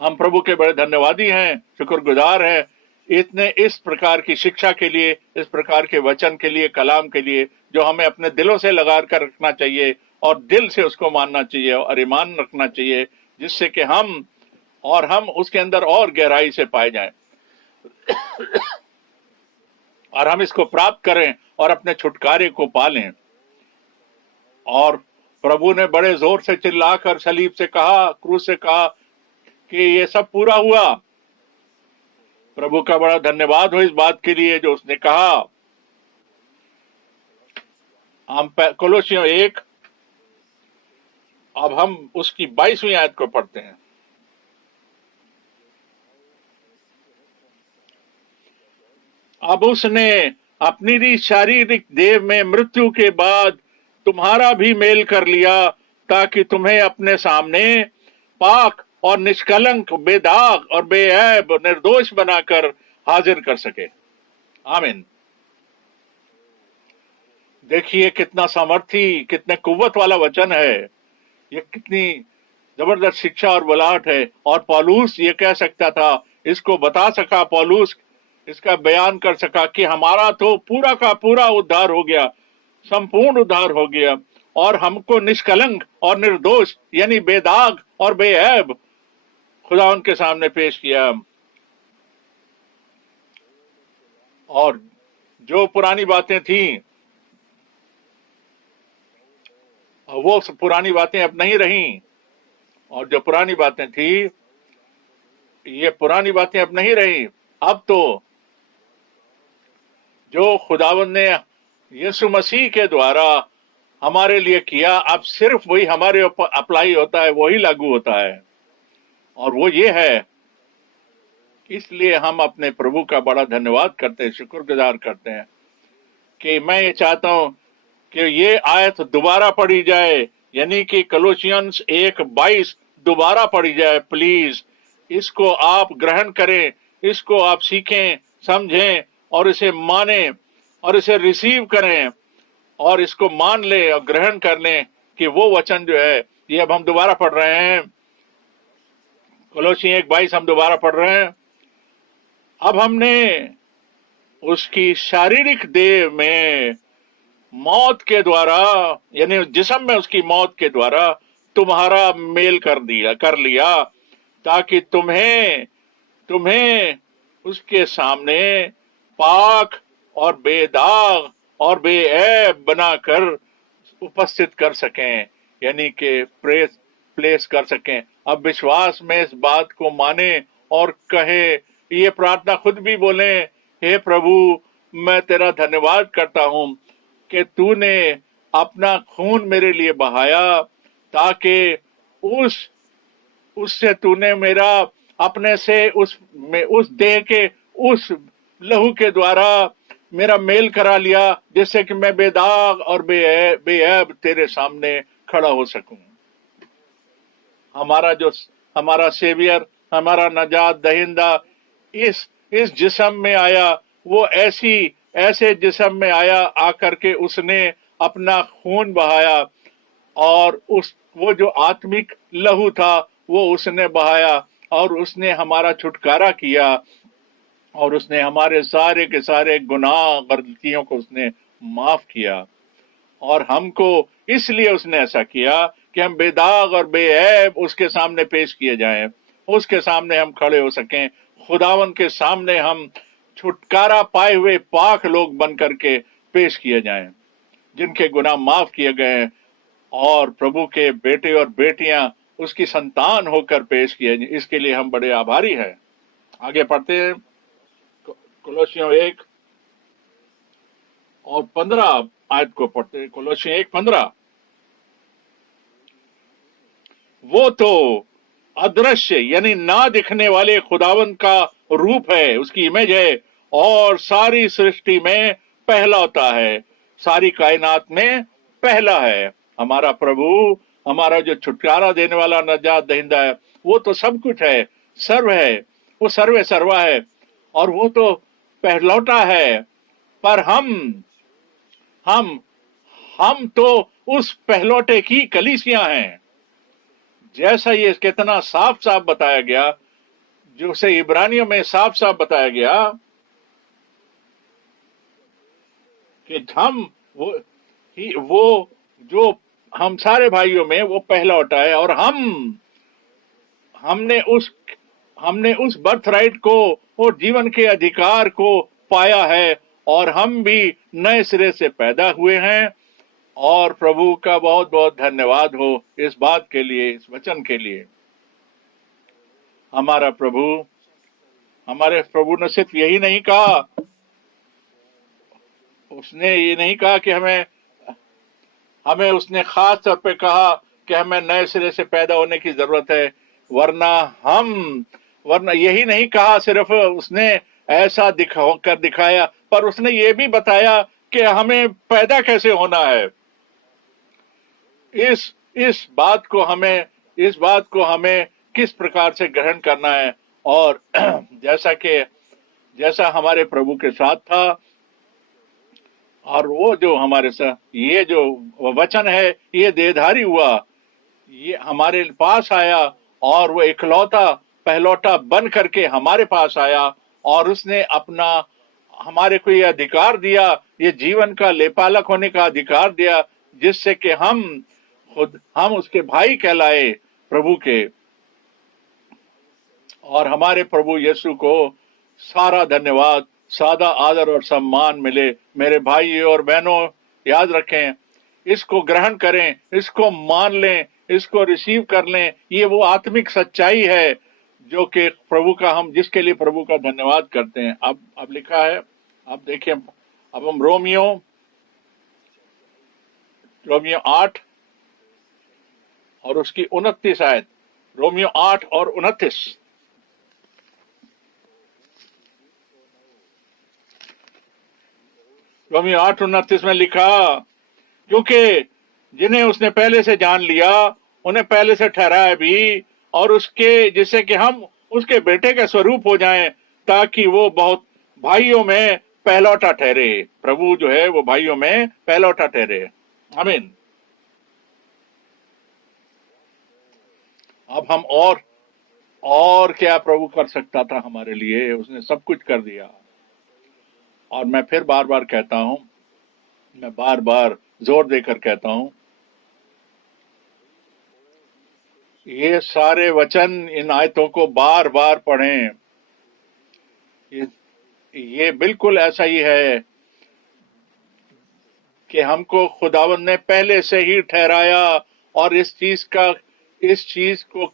हम प्रभु के बड़े धन्यवादी हैं, शुक्रगुजार हैं इस प्रकार की शिक्षा के लिए, इस प्रकार के वचन के लिए, कलाम के लिए, जो हमें अपने दिलों से लगा कर रखना चाहिए और दिल से उसको मानना चाहिए और ईमान रखना चाहिए, जिससे कि हम उसके अंदर और गहराई से पाए जाएं और हम इसको प्राप्त करें और अपने छुटकारे को पालें। और प्रभु ने बड़े जोर से चिल्लाकर सलीब से कहा, क्रूस से कहा कि ये सब पूरा हुआ। प्रभु का बड़ा धन्यवाद हो इस बात के लिए जो उसने कहा। हम कोलोसियों 1 अब हम उसकी 22वीं आयत को पढ़ते हैं। अब उसने अपनी शारीरिक देह में मृत्यु के बाद तुम्हारा भी मेल कर लिया, ताकि तुम्हें अपने सामने पाक और निष्कलंक, बेदाग और बेऐब, निर्दोष बनाकर हाजिर कर सके। आमीन। देखिए कितना सामर्थी, कितने कुव्वत वाला वचन है, ये कितनी जबरदस्त शिक्षा और बुलाहट है। और पौलुस ये कह सकता था, इसको बता सका पौलुस, इसका बयान कर सका कि हमारा तो पूरा का पूरा उद्धार हो गया, संपूर्ण उद्धार हो गया और हमको निष्कलंक और निर्दोष यानी बेदाग और बेऐब खुदा उनके सामने पेश किया। और जो पुरानी बातें थी वो पुरानी बातें अब नहीं रहीं, और जो पुरानी बातें थी ये पुरानी बातें अब नहीं रही। अब तो जो खुदावंद ने यीशु मसीह के द्वारा हमारे लिए किया, अब सिर्फ वही हमारे ऊपर अप्लाई होता है, वही लागू होता है, और वो ये है। इसलिए हम अपने प्रभु का बड़ा धन्यवाद करते हैं, शुक्रगुजार करते हैं कि मैं ये चाहता हूं कि ये आयत दोबारा पढ़ी जाए, यानी कि कोलोसियंस 1:22 दोबारा पढ़ी जाए। प्लीज इसको आप ग्रहण करें, इसको आप सीखें, समझें और इसे माने और इसे रिसीव करें और इसको मान ले और ग्रहण कर लें कि वो वचन जो है ये अब हम दोबारा पढ़ रहे हैं। कोलोसी 1:22 हम दोबारा पढ़ रहे हैं। अब हमने उसकी शारीरिक देह में मौत के द्वारा, यानी जिस्म में उसकी मौत के द्वारा तुम्हारा मेल कर लिया, ताकि तुम्हें उसके सामने पाक और बेदाग और बेऐब बनाकर उपस्थित कर सकें, यानी कि प्लेस कर सकें। अब विश्वास में इस बात को माने और कहे, ये प्रार्थना खुद भी बोले, हे प्रभु मैं तेरा धन्यवाद करता हूं कि तूने अपना खून मेरे लिए बहाया, ताकि उससे तूने मेरा अपने से उस देह के उस लहू के द्वारा मेरा मेल करा लिया, जिससे कि मैं बेदाग और बेऐब तेरे सामने खड़ा हो सकूं। हमारा सेवियर, हमारा नजात दहिंदा इस जिस्म में आया, वो ऐसे जिस्म में आया, आकर के उसने अपना खून बहाया और वो जो आत्मिक लहू था वो उसने बहाया, और उसने हमारा छुटकारा किया, और उसने हमारे सारे के सारे गुनाह गलतियों को उसने माफ किया। और हमको इसलिए उसने ऐसा किया कि हम बेदाग और बेऐब उसके सामने पेश किए जाएं, उसके सामने हम खड़े हो सकें, खुदावन के सामने हम छुटकारा पाए हुए पाक लोग बन करके पेश किए जाएं, जिनके गुनाह माफ किए गए और प्रभु के बेटे और बेटियां उसकी संतान होकर पेश किए। इसके लिए हम बड़े आभारी हैं। आगे पढ़ते हैं, कोलोसियों 1 और 15 आयत को पढ़ते हैं। कोलोसियों 1:15, वो तो अदृश्य यानी ना दिखने वाले खुदावंद का रूप है, उसकी इमेज है, और सारी सृष्टि में पहला होता है, सारी कायनात में पहला है। हमारा प्रभु, हमारा जो छुटकारा देने वाला नजात दहिंदा है, वो तो सब कुछ है, सर्व है, वो सर्वे सर्वा है, और वो तो पहलौटा है। पर हम तो उस पहलौटे की कलीसियां हैं, जैसा ये कितना साफ साफ बताया गया, जो से इब्रानियों में साफ साफ बताया गया कि वो जो हम सारे भाइयों में वो पहला होता है, और हमने उस बर्थ राइट को और जीवन के अधिकार को पाया है, और हम भी नए सिरे से पैदा हुए हैं। और प्रभु का बहुत बहुत धन्यवाद हो इस बात के लिए, इस वचन के लिए। हमारे प्रभु ने सिर्फ यही नहीं कहा, उसने ये नहीं कहा कि हमें उसने खास तौर पे कहा कि हमें नए सिरे से पैदा होने की जरूरत है, वरना यही नहीं कहा सिर्फ उसने ऐसा दिखाया, पर उसने ये भी बताया कि हमें पैदा कैसे होना है। इस बात को हमें किस प्रकार से ग्रहण करना है। और जैसा हमारे प्रभु के साथ था, और वो जो हमारे साथ ये जो वचन है ये देहधारी हुआ, ये हमारे पास आया, और वो पहलौटा बन करके हमारे पास आया, और उसने हमारे को ये अधिकार दिया, ये जीवन का लेपालक होने का अधिकार दिया, जिससे कि हम उसके भाई कहलाए प्रभु के। और हमारे प्रभु यीशु को सारा धन्यवाद, सादा आदर और सम्मान मिले। मेरे भाई और बहनों, याद रखें, इसको ग्रहण करें, इसको मान लें, इसको रिसीव कर लें। ये वो आत्मिक सच्चाई है जो कि प्रभु का, हम जिसके लिए प्रभु का धन्यवाद करते हैं। अब लिखा है, अब देखिए, अब हम रोमियो 8 और उसकी 29 आयत, रोमियो 8 और 29। रोमियो 8:29 में लिखा, क्योंकि जिन्हें उसने पहले से जान लिया उन्हें पहले से ठहराया भी, और उसके, जिससे कि हम उसके बेटे के स्वरूप हो जाएं, ताकि वो बहुत भाइयों में पहलौठा ठहरे। प्रभु जो है वो भाइयों में पहलौठा ठहरे। आमीन। अब हम और क्या प्रभु कर सकता था हमारे लिए? उसने सब कुछ कर दिया। और मैं फिर बार बार कहता हूं, मैं बार बार जोर देकर कहता हूं, ये सारे वचन, इन आयतों को बार बार पढ़ें। ये बिल्कुल ऐसा ही है कि हमको खुदावंद ने पहले से ही ठहराया और इस चीज को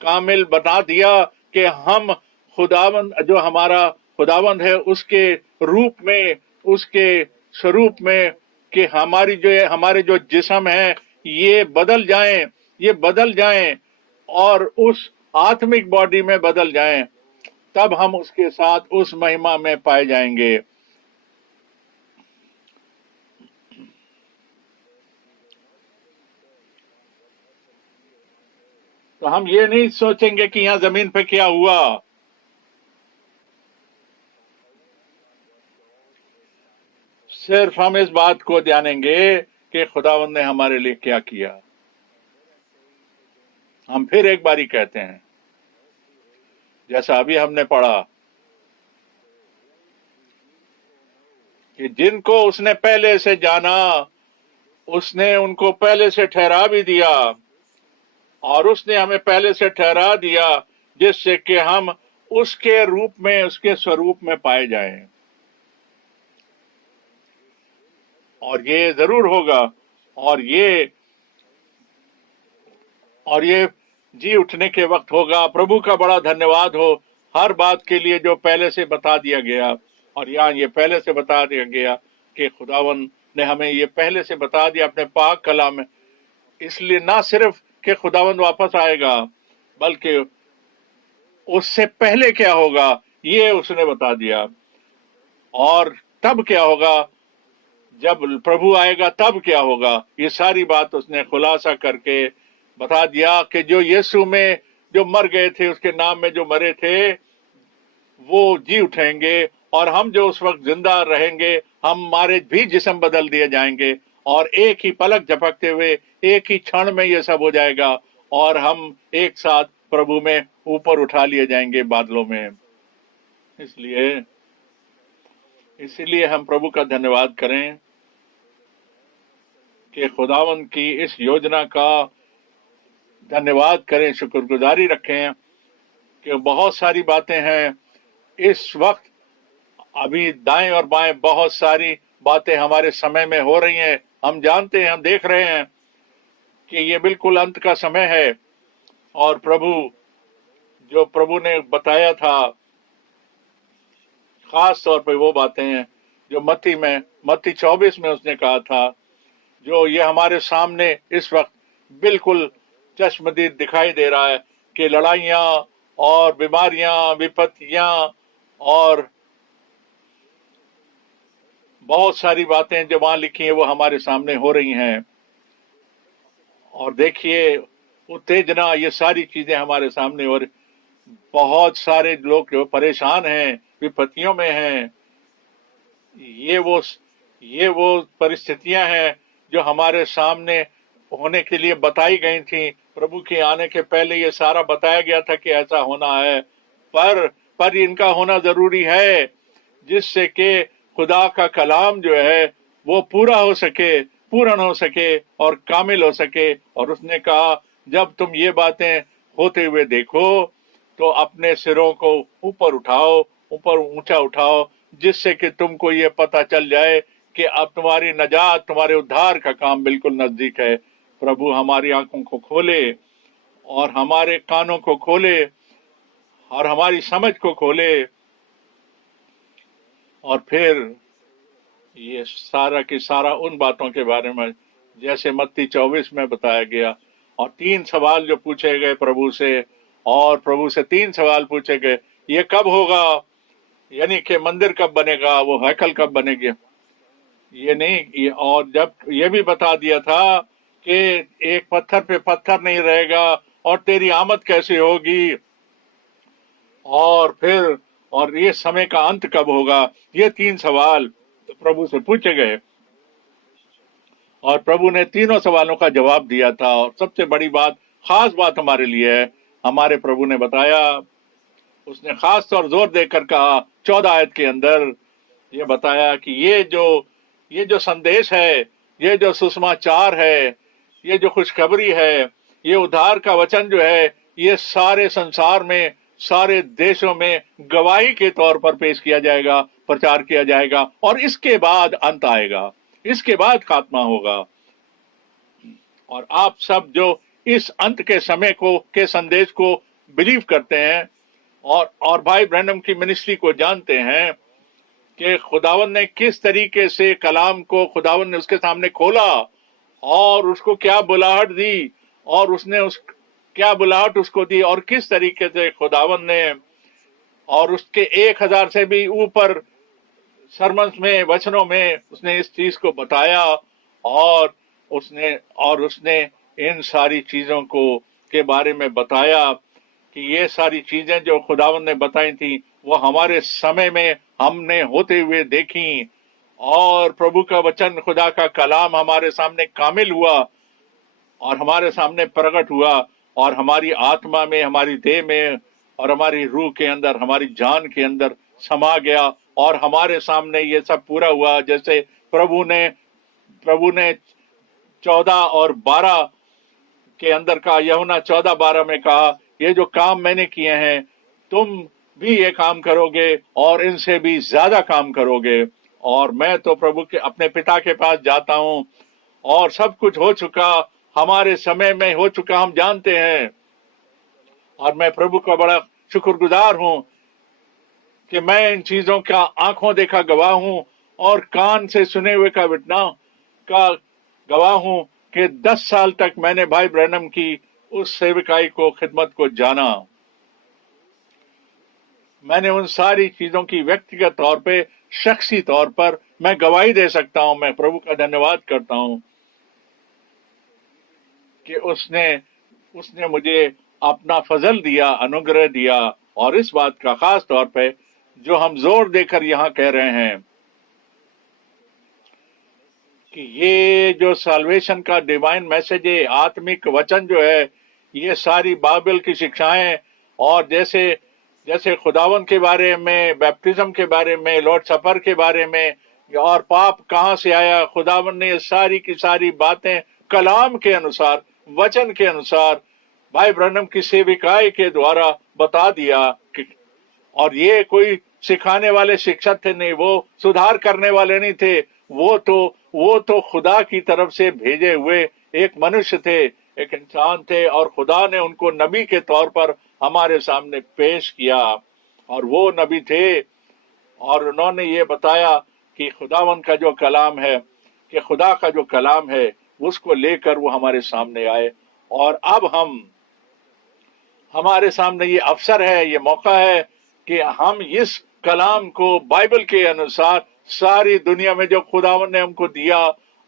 कामिल बना दिया कि हम खुदावंद, जो हमारा खुदावंद है, उसके रूप में, उसके स्वरूप में, कि हमारे जो जिस्म है ये बदल जाएं और उस आत्मिक बॉडी में बदल जाएं, तब हम उसके साथ उस महिमा में पाए जाएंगे। तो हम ये नहीं सोचेंगे कि यहां जमीन पे क्या हुआ, सिर्फ हम इस बात को जानेंगे कि खुदावंद ने हमारे लिए क्या किया। हम फिर एक बारी कहते हैं, जैसा अभी हमने पढ़ा, कि जिनको उसने पहले से जाना उसने उनको पहले से ठहरा भी दिया, और उसने हमें पहले से ठहरा दिया जिससे कि हम उसके रूप में, उसके स्वरूप में पाए जाएं। और ये जरूर होगा, और ये जी उठने के वक्त होगा। प्रभु का बड़ा धन्यवाद हो हर बात के लिए जो पहले से बता दिया गया। और यहाँ ये पहले से बता दिया गया कि खुदावन ने हमें ये पहले से बता दिया अपने पाक कलाम में, इसलिए ना सिर्फ कि खुदावंद वापस आएगा, बल्कि उससे पहले क्या होगा ये उसने बता दिया, और तब क्या होगा, जब प्रभु आएगा तब क्या होगा, ये सारी बात उसने खुलासा करके बता दिया कि जो यीशु में जो मर गए थे, उसके नाम में जो मरे थे, वो जी उठेंगे, और हम जो उस वक्त जिंदा रहेंगे, हमारे भी जिस्म बदल दिए जाएंगे, और एक ही पलक झपकते हुए एक ही क्षण में ये सब हो जाएगा, और हम एक साथ प्रभु में ऊपर उठा लिए जाएंगे बादलों में। इसलिए हम प्रभु का धन्यवाद करें कि खुदावंद की इस योजना का धन्यवाद करें, शुक्रगुजारी रखें कि बहुत सारी बातें हैं इस वक्त, अभी दाएं और बाएं बहुत सारी बातें हमारे समय में हो रही हैं। हम जानते हैं, हम देख रहे हैं कि ये बिल्कुल अंत का समय है, और प्रभु ने बताया था, खास तौर पर वो बातें हैं जो मत्ती 24 में उसने कहा था, जो ये हमारे सामने इस वक्त बिल्कुल चश्मदीद दिखाई दे रहा है, कि लड़ाइयां और बीमारियां, विपत्तियां और बहुत सारी बातें जो वहां लिखी हैं वो हमारे सामने हो रही हैं। और देखिए उत्तेजना, ये सारी चीजें हमारे सामने, और बहुत सारे लोग जो परेशान हैं, विपत्तियों में हैं। ये वो परिस्थितियां हैं जो हमारे सामने होने के लिए बताई गई थी। प्रभु के आने के पहले ये सारा बताया गया था कि ऐसा होना है, पर इनका होना जरूरी है, जिससे कि खुदा का कलाम जो है वो पूरा हो सके, पूर्ण हो सके और कामिल हो सके। और उसने कहा, जब तुम ये बातें होते हुए देखो तो अपने सिरों को ऊपर उठाओ, ऊपर ऊंचा उठाओ, जिससे कि तुमको ये पता चल जाए कि अब तुम्हारी नजात, तुम्हारे उद्धार का काम बिल्कुल नजदीक है। प्रभु हमारी आंखों को खोले और हमारे कानों को खोले और हमारी समझ को खोले, और फिर ये सारा की सारा उन बातों के बारे में जैसे मत्ती 24 में बताया गया। और 3 सवाल जो पूछे गए प्रभु से, और प्रभु से 3 सवाल पूछे गए, ये कब होगा, यानी कि मंदिर कब बनेगा, वो हैकल कब बनेगी, ये नहीं और जब ये भी बता दिया था कि एक पत्थर पे पत्थर नहीं रहेगा और तेरी आमद कैसे होगी, और फिर और ये समय का अंत कब होगा, ये 3 सवाल तो प्रभु से पूछे गए। और प्रभु ने तीनों सवालों का जवाब दिया था। और सबसे बड़ी बात, खास बात हमारे लिए है, हमारे प्रभु ने बताया, उसने खास तौर जोर देकर कहा 14 आयत के अंदर ये बताया कि ये जो संदेश है, ये जो सुसमाचार है, ये जो खुशखबरी है, ये उद्धार का वचन जो है, ये सारे संसार में, सारे देशों में गवाही के तौर पर पेश किया जाएगा, प्रचार किया जाएगा, और इसके बाद अंत आएगा, इसके बाद खात्मा होगा। और आप सब जो इस अंत के समय को के संदेश को बिलीव करते हैं और भाई ब्रैनम की मिनिस्ट्री को जानते हैं कि खुदावन ने किस तरीके से कलाम को खुदावन ने उसके सामने खोला और उसको क्या बुलाहट दी, और उसने उस क्या बुलाहट उसको दी, और किस तरीके से खुदावन ने और उसके 1000 से भी ऊपर सरमन्स में, वचनों में उसने इस चीज को बताया। और उसने इन सारी चीजों को के बारे में बताया कि ये सारी चीजें जो खुदावन ने बताई थी वो हमारे समय में हमने होते हुए देखी, और प्रभु का वचन, खुदा का कलाम हमारे सामने कामिल हुआ और हमारे सामने प्रकट हुआ, और हमारी आत्मा में, हमारी देह में और हमारी रूह के अंदर, हमारी जान के अंदर समा गया, और हमारे सामने ये सब पूरा हुआ। जैसे प्रभु ने 14 और 12 के अंदर कहा, यूहन्ना 14:12 में कहा, ये जो काम मैंने किए हैं तुम भी ये काम करोगे और इनसे भी ज्यादा काम करोगे। और मैं तो प्रभु के अपने पिता के पास जाता हूं, और सब कुछ हो चुका, हमारे समय में हो चुका, हम जानते हैं। और मैं प्रभु का बड़ा शुक्रगुजार हूं कि मैं इन चीजों का आंखों देखा गवाह हूं और कान से सुने हुए का गवाह हूं कि 10 साल तक मैंने भाई ब्रैनम की उस सेवकाई को, खिदमत को जाना। मैंने उन सारी चीजों की व्यक्तिगत तौर पे, शख्सी तौर पर मैं गवाही दे सकता हूं। मैं प्रभु का धन्यवाद करता हूं कि उसने मुझे अपना फजल दिया, अनुग्रह दिया। और इस बात का खास तौर पे जो हम जोर देकर यहां कह रहे हैं कि ये जो साल्वेशन का डिवाइन मैसेज है, आत्मिक वचन जो है, ये सारी बाइबल की शिक्षाएं, और जैसे खुदावन के बारे में, बैप्टिज्म के बारे में, लॉर्ड सफर के बारे में, और पाप कहां से आया, खुदावन ने ये सारी की सारी बातें कलाम के अनुसार, वचन के अनुसार भाई ब्रैनम की सेविकाई के द्वारा बता दिया। और ये कोई सिखाने वाले शिक्षक थे नहीं, वो सुधार करने वाले नहीं थे, वो तो खुदा की तरफ से भेजे हुए एक मनुष्य थे, एक इंसान थे, और खुदा ने उनको नबी के तौर पर हमारे सामने पेश किया। और वो नबी थे, और उन्होंने ये बताया कि खुदावन का जो कलाम है, कि खुदा का जो कलाम है, उसको लेकर वो हमारे सामने आए। और अब हमारे सामने ये अवसर है, ये मौका है कि हम इस कलाम को बाइबल के अनुसार सारी दुनिया में जो खुदावन ने हमको दिया,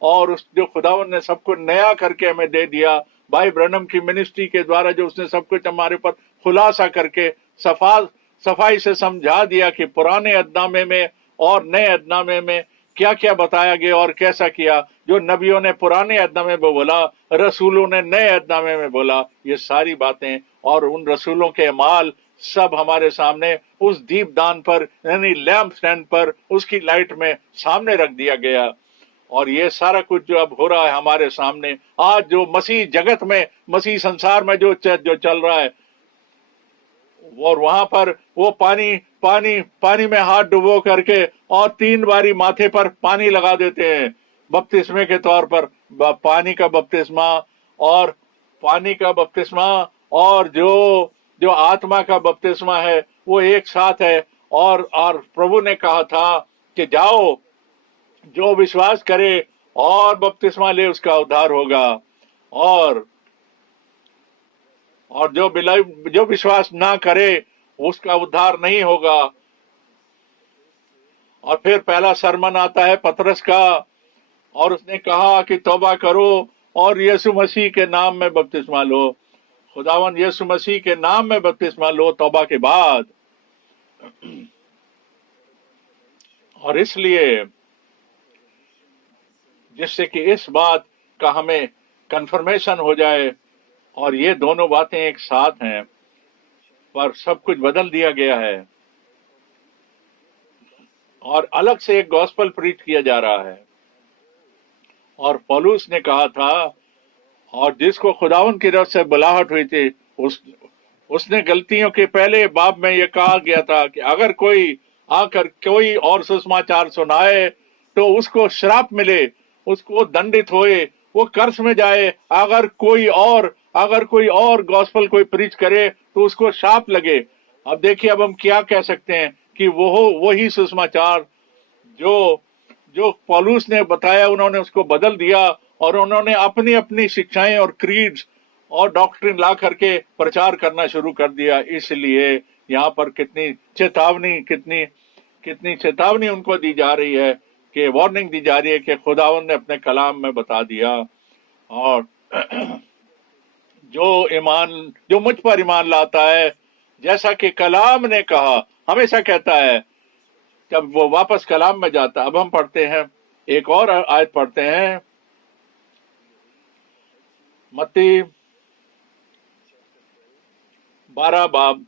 और जो खुदावन ने सब कुछ नया करके हमें दे दिया, भाई ब्रैनम की मिनिस्ट्री के द्वारा जो उसने सब कुछ हमारे पर खुलासा करके सफाई से समझा दिया कि पुराने अदनामे में और नए अदनामे में क्या क्या बताया गया और कैसा किया। जो नबियों ने पुराने अदनामे में बोला, रसूलों ने नए अदनामे में बोला, ये सारी बातें और उन रसूलों के अमाल सब हमारे सामने उस दीपदान पर, यानी लैंप स्टैंड पर, उसकी लाइट में सामने रख दिया गया। और ये सारा कुछ जो अब हो रहा है हमारे सामने, आज जो मसीह जगत में, मसीह संसार में जो चल रहा है, और वहां पर वो पानी पानी पानी में हाथ डुबो करके और 3 बारी माथे पर पानी लगा देते हैं बपतिस्मे के तौर पर। पानी का बपतिस्मा और पानी का बपतिस्मा और जो जो आत्मा का बपतिस्मा है वो एक साथ है। और प्रभु ने कहा था कि जाओ, जो विश्वास करे और बपतिस्मा ले उसका उद्धार होगा, और जो विश्वास ना करे उसका उद्धार नहीं होगा। और फिर पहला सरमन आता है पतरस का, और उसने कहा कि तौबा करो और यीशु मसीह के नाम में बपतिस्मा लो। खुदावन यीशु मसीह के नाम में बपतिस्मा लो तौबा के बाद। और इसलिए जिससे कि इस बात का हमें कंफर्मेशन हो जाए, और ये दोनों बातें एक साथ हैं, पर सब कुछ बदल दिया गया है और अलग से एक गॉस्पेल प्रीच किया जा रहा है। और पौलुस ने कहा था, और जिसको खुदावन की तरफ से बुलाहट हुई थी उसने गलतियों के पहले बाब में यह कहा गया था कि अगर कोई आकर कोई और सुसमाचार सुनाए तो उसको श्राप मिले, उसको दंडित होए, वो कर्स में जाए। अगर कोई और गॉस्पेल कोई प्रीच करे तो उसको शाप लगे। अब देखिए, अब हम क्या कह सकते हैं कि वही सुसमाचार जो जो पौलुस ने बताया उन्होंने उसको बदल दिया, और उन्होंने अपनी अपनी शिक्षाएं और क्रीड्स और डॉक्ट्रिन ला करके प्रचार करना शुरू कर दिया। इसलिए यहाँ पर कितनी चेतावनी उनको दी जा रही है, कि वार्निंग दी जा रही है कि खुदावन ने अपने कलाम में बता दिया। और जो मुझ पर ईमान लाता है, जैसा कि कलाम ने कहा, हमेशा कहता है, जब वो वापस कलाम में जाता। अब हम पढ़ते हैं, एक और आयत पढ़ते हैं, मत्ती 12 बाब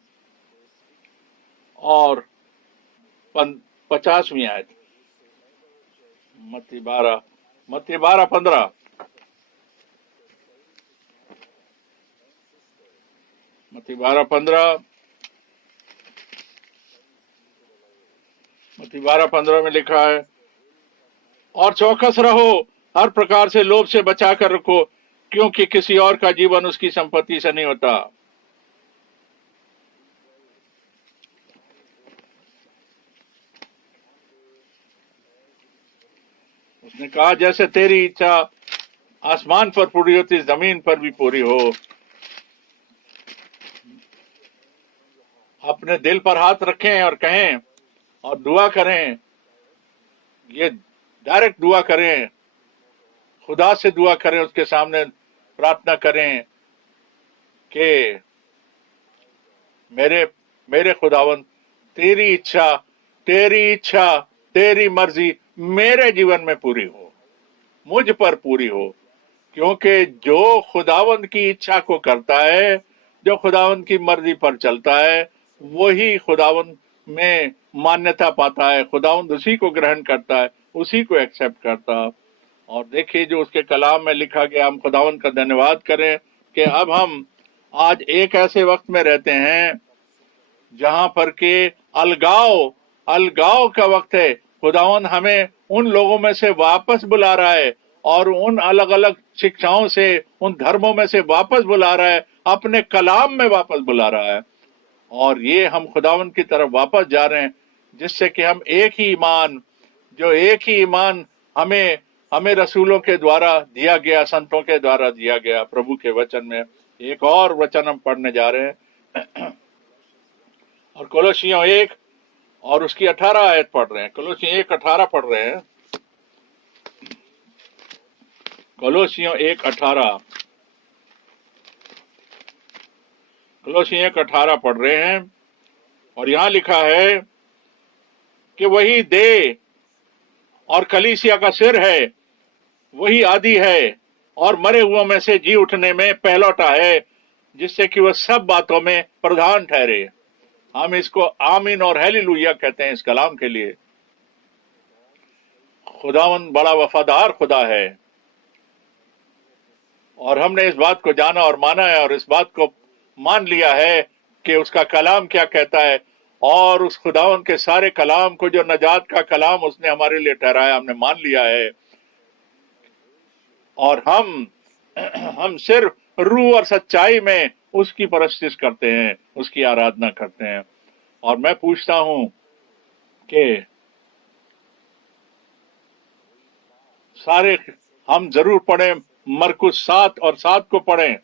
और 50वीं आयत। मत्ती 12 15 मत्ती 12 15 में लिखा है, और चौकस रहो, हर प्रकार से लोभ से बचा कर रखो, क्योंकि किसी और का जीवन उसकी संपत्ति से नहीं होता। उसने कहा, जैसे तेरी इच्छा आसमान पर पूरी होती, जमीन पर भी पूरी हो। अपने दिल पर हाथ रखें और कहें और दुआ करें, ये डायरेक्ट दुआ करें, खुदा से दुआ करें, उसके सामने प्रार्थना करें कि मेरे खुदावन, तेरी इच्छा तेरी मर्जी मेरे जीवन में पूरी हो, मुझ पर पूरी हो। क्योंकि जो खुदावंद की इच्छा को करता है, जो खुदावंद की मर्जी पर चलता है, वही खुदावंद में मान्यता पाता है। खुदावंद उसी को ग्रहण करता है, उसी को एक्सेप्ट करता है। और देखिए, जो उसके कलाम में लिखा गया, हम खुदावंद का धन्यवाद करें कि अब हम आज एक ऐसे वक्त में रहते हैं जहां पर के अलगाव का वक्त है। खुदावंद हमें उन लोगों में से वापस बुला रहा है, और उन अलग अलग शिक्षाओं से, उन धर्मों में से वापस बुला रहा है, अपने कलाम में वापस बुला रहा है। और ये हम खुदावंद की तरफ वापस जा रहे हैं, जिससे कि हम एक ही ईमान हमें रसूलों के द्वारा दिया गया, संतों के द्वारा दिया गया, प्रभु के वचन में। एक और वचन हम पढ़ने जा रहे हैं, और कोलोसियों 1 और उसकी 18 आयत पढ़ रहे हैं। कोलोसियों 1:18 पढ़ रहे हैं। कोलोसियों 1:18 कोलोसियों 1:18 पढ़ रहे हैं, और यहां लिखा है कि वही देह और कलीसिया का सिर है, वही आदि है, और मरे हुओं में से जी उठने में पहलौठा है, जिससे कि वह सब बातों में प्रधान ठहरे। हम इसको आमीन और हालेलुया कहते हैं इस कलाम के लिए। खुदावन बड़ा वफादार खुदा है, और हमने इस बात को जाना और माना है, और इस बात को मान लिया है कि उसका कलाम क्या कहता है, और उस खुदावन के सारे कलाम को, जो नजात का कलाम उसने हमारे लिए ठहराया, हमने मान लिया है। और हम सिर्फ रूह और सच्चाई में उसकी परस्तिश करते हैं, उसकी आराधना करते हैं। और मैं पूछता हूं कि सारे हम जरूर पढ़ें, मरकुस 7 और 7 को पढ़ें,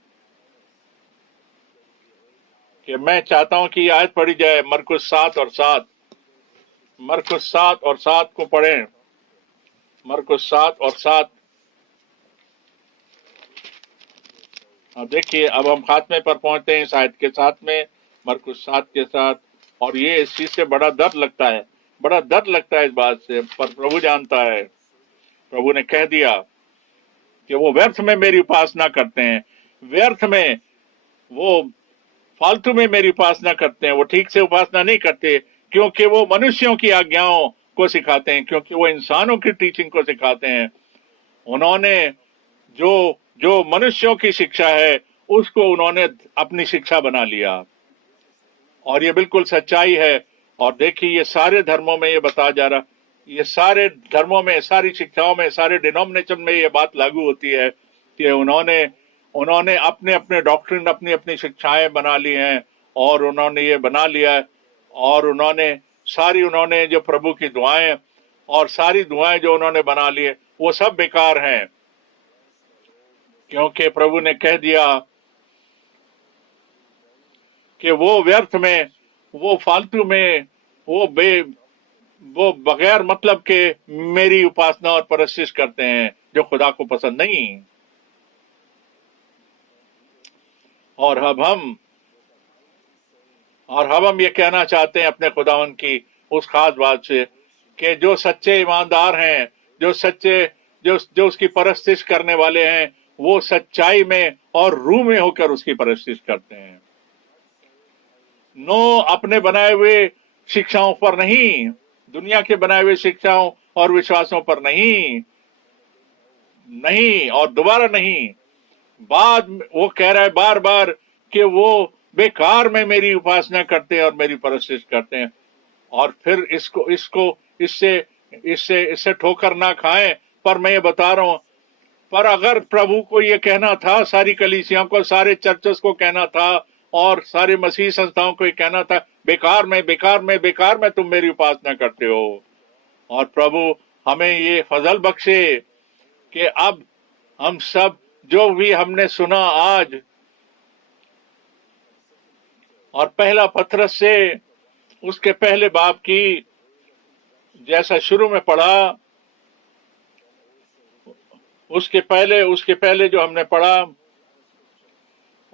कि मैं चाहता हूं कि आयत पढ़ी जाए, मरकुस 7 और 7, मरकुस 7 और 7 को पढ़ें, मरकुस 7 और 7। देखिए, अब हम खात्मे पर पहुंचते हैं इस आयत के साथ में, मरकुस 7 के साथ। और ये इस चीज से बड़ा डर लगता है, बड़ा डर लगता है इस बात से, पर प्रभु जानता है। प्रभु ने कह दिया कि वो व्यर्थ में मेरी उपासना करते हैं, व्यर्थ में, वो फालतू में मेरी उपासना करते हैं, वो ठीक से उपासना नहीं करते, क्योंकि वो मनुष्यों की आज्ञाओं को सिखाते हैं, क्योंकि वो इंसानों की टीचिंग को सिखाते हैं। उन्होंने जो जो मनुष्यों की शिक्षा है उसको उन्होंने अपनी शिक्षा बना लिया, और ये बिल्कुल सच्चाई है। और देखिए, ये सारे धर्मों में ये बताया जा रहा, ये सारे धर्मों में, सारी शिक्षाओं में, सारे डिनोमिनेशन में ये बात लागू होती है कि उन्होंने उन्होंने अपने अपने डॉक्ट्रिन, अपनी अपनी शिक्षाएं बना ली हैं, और उन्होंने ये बना लिया है, और उन्होंने जो प्रभु की दुआएं और सारी दुआएं जो उन्होंने बना ली है, वो सब बेकार हैं, क्योंकि प्रभु ने कह दिया कि वो व्यर्थ में, वो फालतू में, वो बगैर मतलब के मेरी उपासना और परस्तिश करते हैं, जो खुदा को पसंद नहीं। और अब हम ये कहना चाहते हैं अपने खुदावन की उस खास बात से, कि जो सच्चे ईमानदार हैं, जो सच्चे, जो उसकी परस्तिश करने वाले हैं, वो सच्चाई में और रूह में होकर उसकी परस्तिश करते हैं। नो अपने बनाए हुए शिक्षाओं पर नहीं, दुनिया के बनाए हुए शिक्षाओं और विश्वासों पर नहीं, नहीं और दोबारा नहीं। वो कह रहा है बार बार कि वो बेकार में मेरी उपासना करते हैं और मेरी परस्तिश करते हैं। और फिर इसको इसको इससे इससे इससे ठोकर ना खाएं। पर मैं ये बता रहा हूं, पर अगर प्रभु को ये कहना था, सारी कलीसियाओं को, सारे चर्चेस को कहना था, और सारे मसीह संस्थाओं को ये कहना था, बेकार में, बेकार में, बेकार में तुम मेरी उपासना करते हो। और प्रभु हमें ये फजल बख्शे कि अब हम सब जो भी हमने सुना आज, और पहला पत्रस से उसके पहले बाब की, जैसा शुरू में पढ़ा, उसके पहले जो हमने पढ़ा,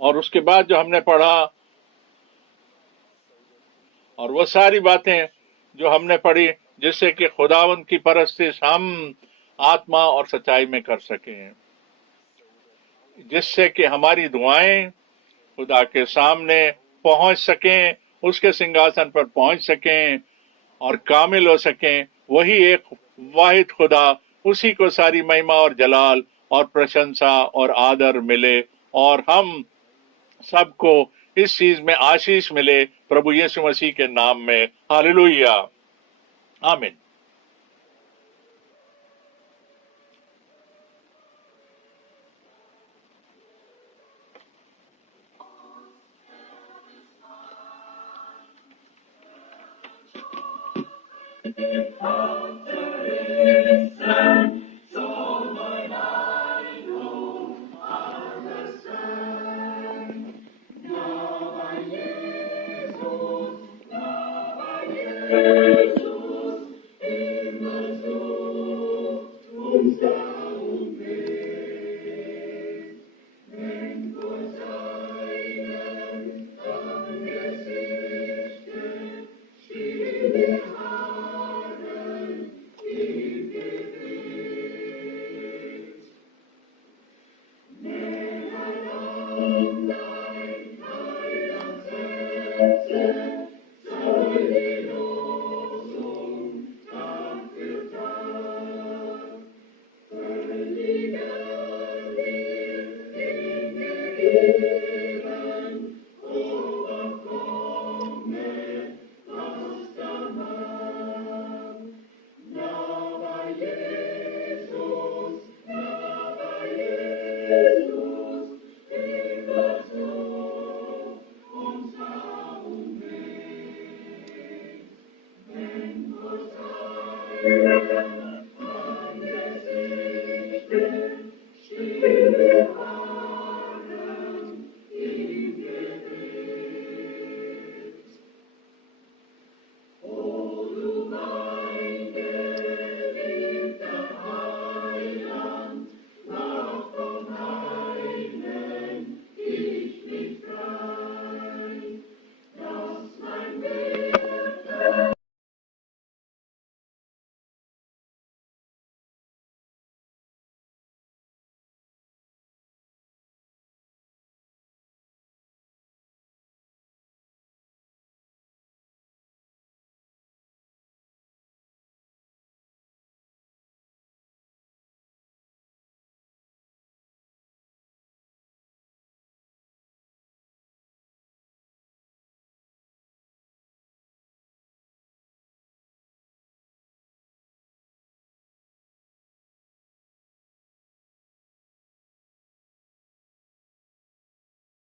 और उसके बाद जो हमने पढ़ा, और वो सारी बातें जो हमने पढ़ी, जिससे कि खुदावंद की परस्तिश हम आत्मा और सच्चाई में कर सकें, जिससे कि हमारी दुआएं खुदा के सामने पहुंच सकें, उसके सिंहासन पर पहुंच सकें और कामिल हो सकें। वही एक वाहिद खुदा, उसी को सारी महिमा और जलाल और प्रशंसा और आदर मिले, और हम सबको इस चीज में आशीष मिले, प्रभु यीशु मसीह के नाम में। हालेलुया, आमीन।